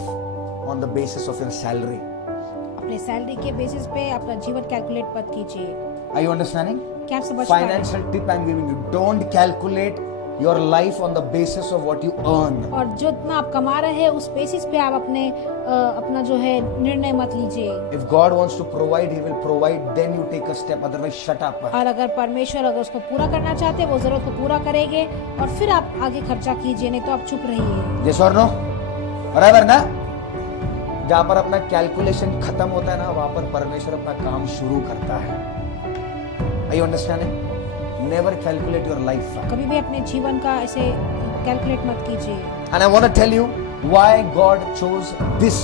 on the basis of your salary। अपने सैलरी के बेसिस पे अपना जीवन कैलकुलेट मत कीजिए। Are you understanding? क्या आप समझ पा रहे हैं? Financial tip I'm giving you. Don't calculate your life on the basis of what you earn. और जो इतना आप कमा रहे हैं उस बेसिस पे आप अपना जो है निर्णय मत लीजिए। If God wants to provide, He will provide. Then you take a step. Otherwise, shut up. और अगर परमेश्वर अगर उसको पूरा करना चाहते हैं वो जरूरत को पूरा करेंगे और फिर आप आगे खर्चा कीजिए, नहीं तो आप चुप रहिए। Yes or no? बराबर ना? जहाँ पर अपना कैलकुलेशन खत्म होता है ना, वहाँ पर परमेश्वर अपना काम शुरू करता है। Are you understanding? Never calculate your life. कभी भी अपने जीवन का ऐसे कैलकुलेट मत कीजिए। And I want to tell you why God chose this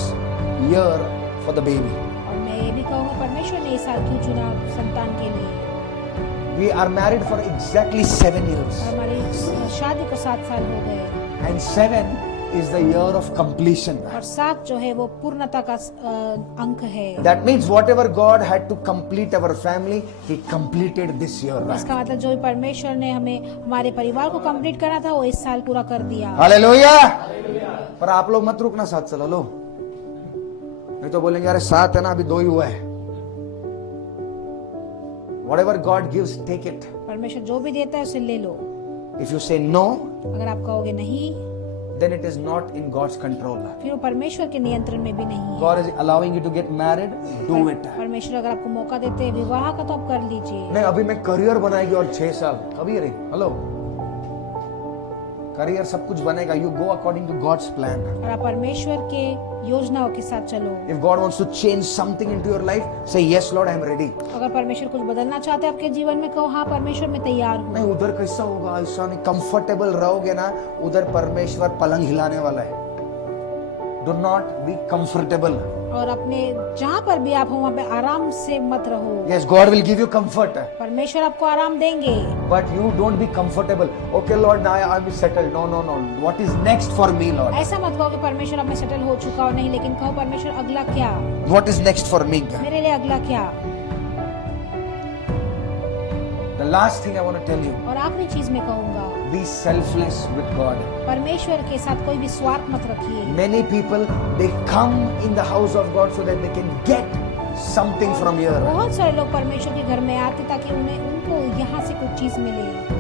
year for the baby. और मैं ये भी कहूँगा परमेश्वर ने इस साल क्यों चुना संतान के लिए। We are married for exactly 7 years. और हमारी शादी को 7 साल हो गए And 7 is the year of completion. और 7 जो है वो पूर्णता का अंक है। That means whatever God had to complete our family, He completed this year. इसका मतलब जो भी परमेश्वर ने हमें हमारे परिवार को कंप्लीट करना था वो इस साल पूरा कर दिया। हालेलुया। पर आप लोग मत रुकना, साथ चलो लो, नहीं तो बोलेंगे अरे 7 है ना, अभी 2 ही हुआ है। Whatever God gives, take it. परमेश्वर जो भी देता है उसे ले लो। If you say no, अगर आप कहोगे नहीं then it is not in God's control. फिर वो परमेश्वर के नियंत्रण में भी नहीं है। God is allowing you to get married, do it. परमेश्वर अगर आपको मौका देते हैं विवाह का तो आप कर लीजिए। नहीं अभी मैं करियर बनाएगी और 6 साल कभी रे, हेलो, करियर सब कुछ बनेगा। You go according to God's plan. और आप परमेश्वर के योजनाओं के साथ चलो। If God wants to change something into your life, say yes Lord, I am ready. अगर परमेश्वर कुछ बदलना चाहते हैं आपके जीवन में, कहो हाँ परमेश्वर मैं तैयार हूँ। नहीं उधर कैसा होगा, ऐसा नहीं, कंफर्टेबल रहोगे ना, उधर परमेश्वर पलंग हिलाने वाला है। Do not be comfortable. और अपने जहाँ पर भी आप हो वहाँ पे आराम से मत रहो। Yes, God will give you comfort, परमेश्वर आपको आराम देंगे। but you don't be comfortable. Okay Lord, now I am settled. No, no, no. What is next for me, Lord? ऐसा मत कहो कि परमेश्वर अब मैं सेटल हो चुका हूँ, नहीं, लेकिन कहो परमेश्वर अगला क्या, What is next for me? मेरे लिए अगला क्या। The last thing I want to tell you, और आखिरी चीज मैं कहूँगा, be selfless with God. परमेश्वर के साथ कोई भी स्वार्थ मत रखिए। Many people, they come in the house of God so that they can get something from here. बहुत सारे लोग परमेश्वर के घर में आते ताकि उनको यहाँ से कुछ चीज मिले।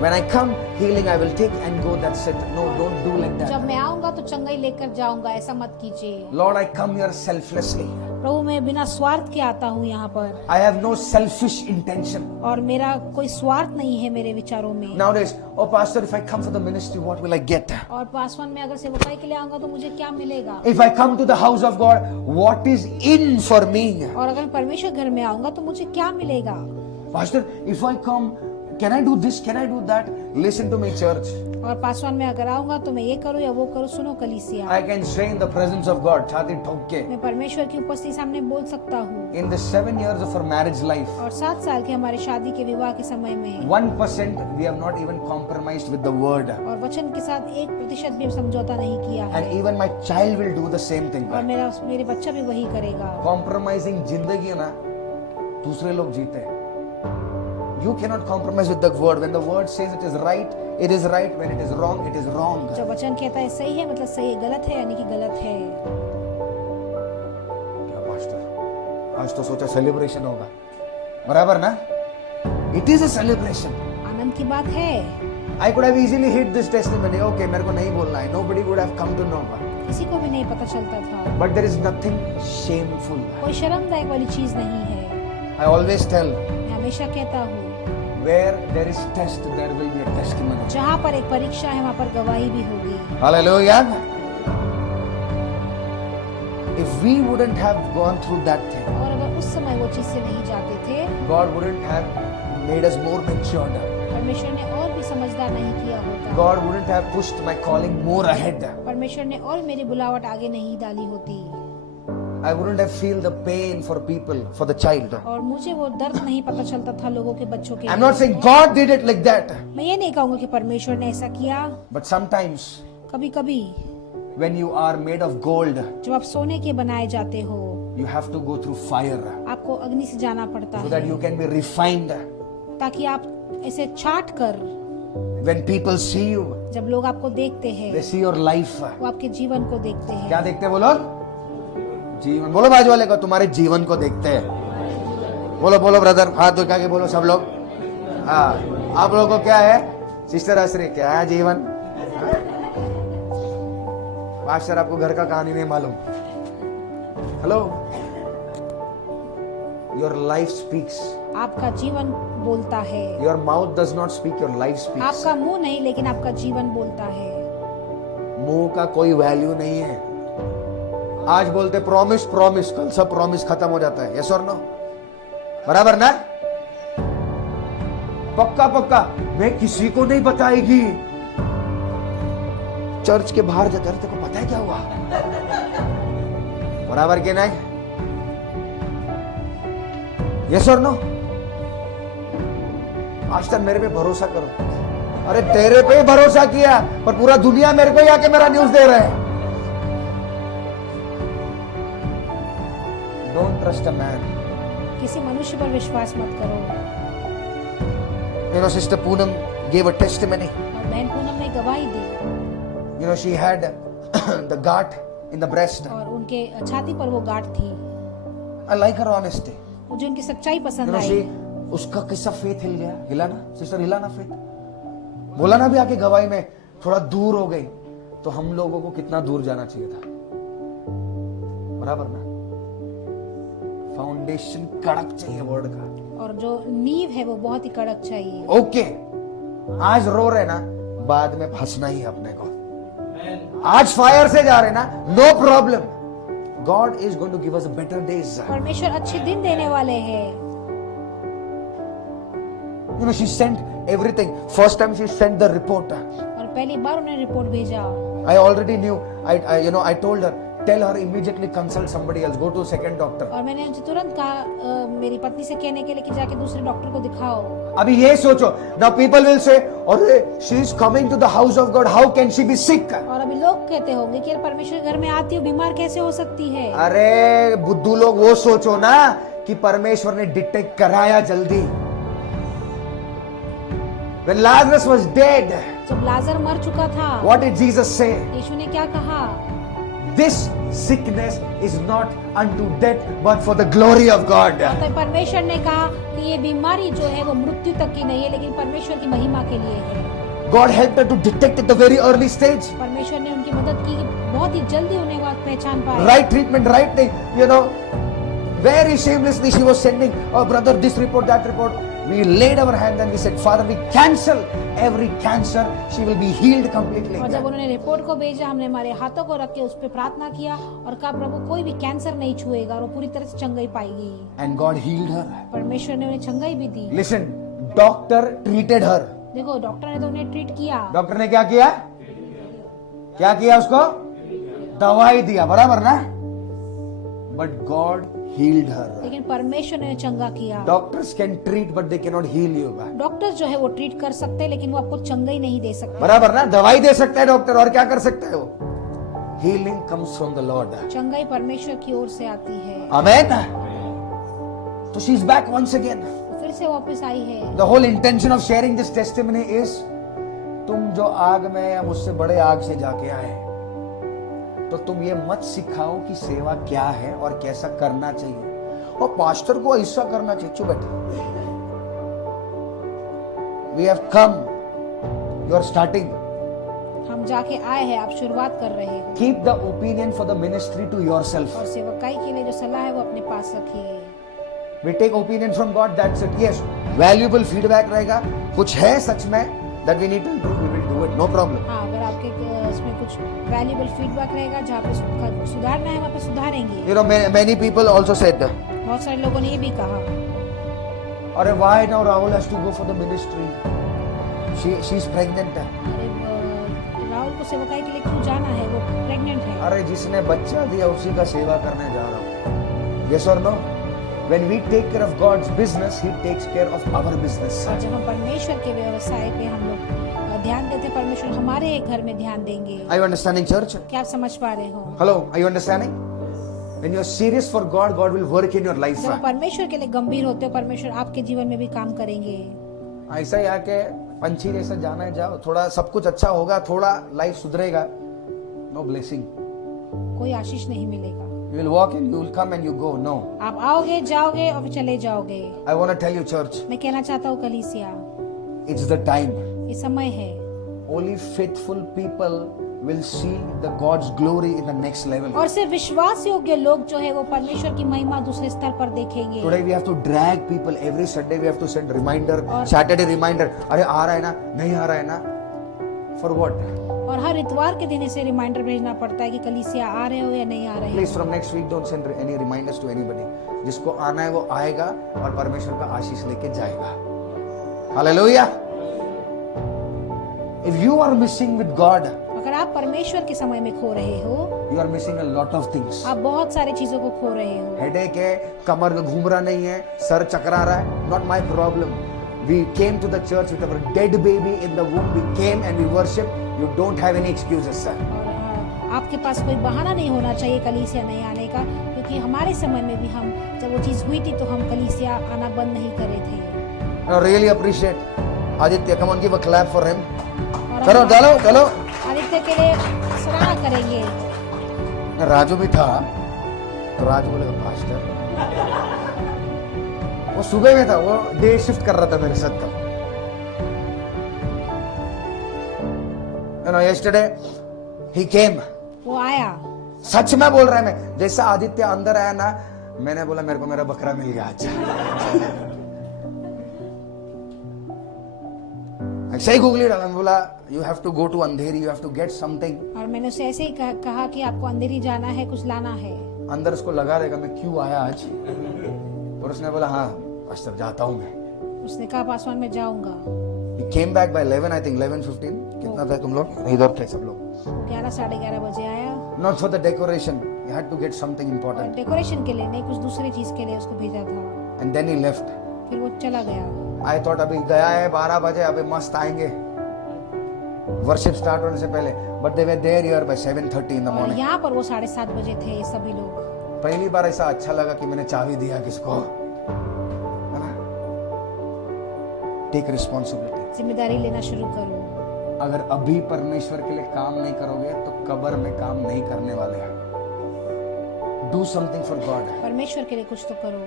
When I come, healing I will take and go, that's it. No, don't do like जब that. मैं आऊंगा तो चंगाई लेकर जाऊंगा, ऐसा मत कीजिए। Lord, I come here selflessly. प्रभु मैं बिना स्वार्थ के आता हूँ यहाँ पर, I have no selfish intention. और मेरा कोई स्वार्थ नहीं है मेरे विचारों में। Nowadays, oh pastor, if I come for the ministry, what will I get? और पासवान में अगर सेवकाई के लिए आऊंगा तो मुझे क्या मिलेगा? If I come to the house of God, what is in for me? और अगर परमेश्वर घर में आऊंगा तो मुझे क्या मिलेगा? Pastor, if I come, can I do this? Can I do that? Listen to me, church. और पासवान में अगर आऊंगा तो मैं ये करूँ या वो करूँ, सुनो कलीसिया। I can say in the presence of God, छाती ठोक के, मैं परमेश्वर की उपस्थिति सामने बोल सकता हूँ। in the 7 years of our marriage life, और 7 साल के हमारे शादी के विवाह के समय में 1% we have not even compromised with the word. और वचन के साथ 1% भी समझौता नहीं किया है। And even my child will do the same thing. और मेरे बच्चा भी वही करेगा। Compromising जिंदगी है ना, दूसरे लोग जीते हैं। You cannot compromise with the word. When the word says it is right, it is right. When it is wrong, it is wrong. जब वचन कहता है सही है मतलब सही है, गलत है यानी कि गलत है। क्या पास्टर, आज तो सोचा सेलिब्रेशन होगा, बराबर ना? It is a celebration. आनंद की बात है। I could have easily hit this testimony. Okay, मेरे को नहीं बोलना है. Nobody would have come to know. किसी को भी नहीं पता चलता था। But there is nothing shameful. कोई शर्मदायक वाली चीज नहीं है। I always tell, मैं हमेशा कहता हूँ, where there is test, there will be a testimony. जहाँ पर एक परीक्षा है वहाँ पर गवाही भी होगी। Hallelujah. If we wouldn't have gone through that thing, और अगर उस समय वो चीज से नहीं जाते थे, God wouldn't have made us more matured. परमेश्वर ने और भी समझदार नहीं किया होता। God wouldn't have pushed my calling more ahead. परमेश्वर ने और मेरी बुलावट आगे नहीं डाली होती, I wouldn't have feel the pain for people, for the child. और मुझे वो दर्द नहीं पता चलता था लोगों के बच्चों के I'm लिए। not saying God did it like that. मैं ये नहीं कहूँगा कि परमेश्वर ने ऐसा किया। But sometimes कभी कभी when you are made of gold, जब आप सोने के बनाए जाते हो, you have to go through fire आपको अग्नि से जाना पड़ता so है that you can be refined. ताकि आप ऐसे छाट कर, When people see you, जब लोग आपको देखते हैं, they see your life. वो आपके जीवन को देखते क्या हैं। देखते हैं वो लोग? जीवन बोलो बाजू वाले को, तुम्हारे जीवन को देखते हैं। बोलो बोलो ब्रदर, हाथ उठा के बोलो सब लोग। हाँ, आप लोगों को क्या है? सिस्टर आश्री, क्या है जीवन? मास्टर आपको घर का कहानी नहीं मालूम। Hello, your life speaks. आपका जीवन बोलता है। Your mouth does not speak, your life speaks. आपका मुंह नहीं, लेकिन आपका जीवन बोलता है। मुंह का कोई वैल्यू नहीं है। आज बोलते प्रॉमिस प्रॉमिस, कल सब प्रॉमिस खत्म हो जाता है। यस और नो? बराबर ना? पक्का पक्का, मैं किसी को नहीं बताएगी। चर्च के बाहर जाकर तेरे को पता है क्या हुआ? बराबर के नहीं? यस और नो? मास्टर मेरे पे भरोसा करो। अरे तेरे पे भरोसा किया, पर पूरा दुनिया मेरे को ही आके मेरा न्यूज दे रहा है। Don't trust a man. किसी मनुष्य पर विश्वास मत करो। You know, Sister Poonam gave a testimony. और बहन पूनम ने गवाही दी। You know, she had the gut in the breast. और उनके छाती पर वो गांठ थी। I like her honesty. मुझे उनकी सच्चाई You पसंद know, आई। उसका कैसा फेथ हिल गया, हिला ना सिस्टर, हिला ना फेथ। बोला ना भी आके गवाही में, थोड़ा दूर हो गई तो हम लोगों को कितना दूर जाना चाहिए था। बराबर ना? फाउंडेशन कड़क चाहिए वर्ड का। और जो नींव है वो बहुत ही कड़क चाहिए। ओके, आज रो रहे ना, बाद में फंसना ही है अपने को। आज फायर से जा रहे ना, no problem. God is going to give us better days. परमेश्वर अच्छे दिन देने वाले हैं। You know, she sent everything. First time she sent the report. और पहली बार उन्हें रिपोर्ट भेजा। I already knew. I told her, tell her immediately consult somebody else. Go to second doctor. और मैंने उनसे तुरंत कहा मेरी पत्नी से कहने के लिए कि जाके दूसरे डॉक्टर को दिखाओ। अभी ये सोचो, now people will say, अरे she is coming to the house of God. How can she be sick? और अभी लोग कहते होंगे कि परमेश्वर के घर में आती हो, बीमार कैसे हो सकती है? अरे बुद्धू लोग, वो सोचो ना कि परमेश्वर ने डिटेक्ट कराया जल्दी। When Lazarus was dead, जब लाजर मर चुका था, what did Jesus say? यीशु ने क्या कहा? This sickness is not unto death, but for the glory of God. तो परमेश्वर ने कहा कि ये बीमारी जो है वो मृत्यु तक की नहीं है, लेकिन परमेश्वर की महिमा के लिए है। God helped her to detect at the very early stage. परमेश्वर ने उनकी मदद की कि बहुत ही जल्दी उन्हें बात पहचान पाए। Right treatment, right thing. You know, very shamelessly she was sending, oh brother, this report, that report. We laid our hand and we said, Father, we cancel every cancer. She will be healed completely. और जब उन्होंने report को भेजा, हमने हमारे हाथों को रख के उस पर प्रार्थना किया और कहा प्रभु कोई भी कैंसर नहीं छुएगा और वो पूरी तरह से चंगाई पाएगी। And God healed her. परमेश्वर ने उन्हें चंगाई भी दी। Listen, doctor treated her. देखो डॉक्टर ने तो उन्हें ट्रीट किया। डॉक्टर ने क्या किया? क्या किया उसको? दवाई दिया, बराबर ना? But God healed her. लेकिन परमेश्वर ने चंगा किया। Doctors can treat but they cannot heal you. Doctor जो है वो ट्रीट कर सकते हैं, लेकिन वो आपको चंगाई नहीं दे सकते। बराबर ना? दवाई दे सकता है डॉक्टर, और क्या कर सकता है वो? Healing comes from the Lord. चंगाई परमेश्वर की ओर से आती है। Amen. So she's back once again. फिर से वापस आई है। The whole intention of sharing this testimony is, तुम जो आग में या मुझसे बड़े आग से जाके आए, तो तुम ये मत सिखाओ कि सेवा क्या है और कैसा करना चाहिए, और पास्टर को ऐसा करना चाहिए। चुप बैठे। We have come. You are starting. हम जाके आए हैं, आप शुरुआत कर रहे हैं। Keep the opinion for the ministry to yourself. और सेवकाई के लिए जो सलाह है वो अपने पास रखिए। We take opinion from God. That's it. Yes, valuable feedback रहेगा, कुछ है सच में that we need to improve, we will do it. No problem. हाँ, अगर आपके इसमें कुछ वैल्यूबल फीडबैक रहेगा जहाँ पे सुधारना है वहाँ पे सुधारेंगे। You know, many people also said, बहुत सारे लोगों ने ये भी कहा, अरे why now Rahul has to go for the ministry? She's pregnant. अरे राहुल को सेवकाई के लिए क्यों जाना है, वो प्रेग्नेंट है। अरे जिसने बच्चा दिया उसी का सेवा करने जा रहा हूँ। Yes or no? When we take care of God's business, He takes care of our business. और जब हम परमेश्वर के व्यवसाय पे हम लोग ध्यान देते, परमेश्वर हमारे घर में ध्यान देंगे। Are you understanding, church? क्या आप समझ पा रहे हो? Hello, are you understanding? When you are serious for God, God will work in your life. जब आप परमेश्वर के लिए गंभीर होते हो, परमेश्वर आपके जीवन में भी काम करेंगे। ऐसा ही आके पंछी जैसा जाना है, जाओ, थोड़ा सब कुछ अच्छा होगा, थोड़ा लाइफ सुधरेगा, नो ब्लेसिंग। कोई आशीष नहीं मिलेगा। You will walk and you will come and you go. No. आप आओगे, जाओगे और फिर चले जाओगे। I want to tell you, church, मैं कहना चाहता हूँ कलीसिया, it's the time. ये समय है। Only faithful people will see the God's glory in the next level. और सिर्फ विश्वास योग्य लोग जो है वो परमेश्वर की महिमा दूसरे स्तर पर देखेंगे। Today we have to drag people. Every Sunday we have to send reminder. और- Saturday reminder. अरे आ रहा है ना? नहीं आ रहा है ना? For what? और हर इतवार के दिन इसे रिमाइंडर भेजना पड़ता है कि कलीसिया आ रहे हो या नहीं आ रहे Please हो। from next week don't send any reminders to anybody. जिसको आना है वो आएगा और परमेश्वर का आशीष लेके जाएगा। Hallelujah. If you are missing with God, अगर आप परमेश्वर के समय में खो रहे हो, you are missing a lot of things. आप बहुत सारी चीजों को खो रहे हो। हेडेक है, कमर में घूम रहा नहीं है, सर चकरा रहा है, not my problem. We came to the church with our dead baby in the womb. We came and we worship. You don't have any excuses, sir. और आपके पास कोई बहाना नहीं होना चाहिए कलीसिया नहीं आने का, क्योंकि हमारे समय में भी हम जब वो चीज हुई थी तो हम कलीसिया आना बंद नहीं करे थे। I really appreciate Aditya. Come on, give a clap for him. और चलो हम चलो चलो। आदित्य के लिए सराहना करेंगे। राजू भी था, तो राजू बोलेगा पास्टर। वो सुबह में था, वो डे शिफ्ट कर रहा था मेरे साथ कल। You know, yesterday he came. वो आया। सच में बोल रहा है मैं, जैसा आदित्य अंदर आया ना, मैंने बोला मेरे को मेरा बकरा मिल गया आज। ऐसे ही गूगली डाला, मैं बोला you have to go to Andheri, you have to get something. और मैंने उसे ऐसे ही कहा कि आपको अंधेरी जाना है, कुछ लाना है। अंदर उसको लगा रहेगा मैं क्यों आया आज, और उसने बोला हाँ पास्टर जाता हूँ मैं। उसने कहा पासवान में जाऊंगा। He came back by 11, I think 11:15. कितना थे तुम लोग? इधर थे सब लोग। 11 साढ़े 11 बजे आया। Not for the decoration. He had to get something और important. डेकोरेशन के लिए नहीं, कुछ दूसरी चीज के लिए उसको भेजा था। And then he left. फिर वो चला गया। I thought अभी गया है 12 बजे, अभी मस्त आएंगे वर्शिप स्टार्ट होने से पहले, but they were there here by 7:30 in the और morning. यहाँ पर वो 7:30 बजे थे ये सभी लोग। पहली बार ऐसा अच्छा लगा कि मैंने चाबी दिया किसको, है ना? Take responsibility. जिम्मेदारी लेना शुरू करो। अगर अभी परमेश्वर के लिए काम नहीं करोगे तो कब्र में काम नहीं करने वाले हैं। Do something for God. परमेश्वर के लिए कुछ तो करो।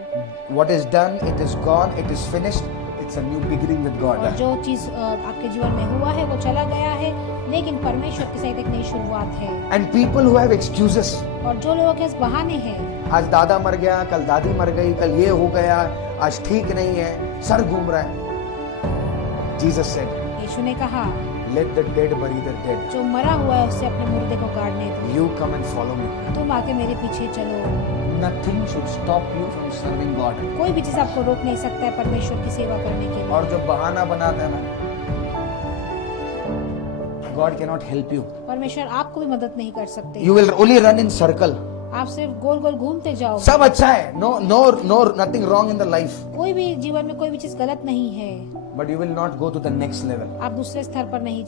What is done, it is gone, it is finished. It's a new beginning with God. और जो चीज आपके जीवन में हुआ है वो चला गया है, लेकिन परमेश्वर के साथ एक नई शुरुआत है। And people who have excuses. और जो लोगों के पास बहाने हैं, आज दादा मर गया, कल दादी मर गई, कल ये हो गया, आज ठीक नहीं है, सर घूम रहा है। Jesus said, यीशु ने कहा let the dead bury their dead. जो मरा हुआ है उससे अपने मुर्दे को गाड़ने दो। You come and follow me. तुम आके मेरे पीछे चलो। Nothing should stop you from serving God. कोई भी चीज आपको रोक नहीं सकता है परमेश्वर की सेवा करने के लिए। और जो बहाना बनाते हैं ना, God cannot help you. परमेश्वर आपको भी मदद नहीं कर सकते। You will only run in circle. आप सिर्फ गोल गोल घूमते जाओ। सब अच्छा है, no, nothing wrong in the life. कोई भी जीवन में कोई भी चीज गलत नहीं है, But you will not go to the next level. आप दूसरे स्तर पर नहीं जा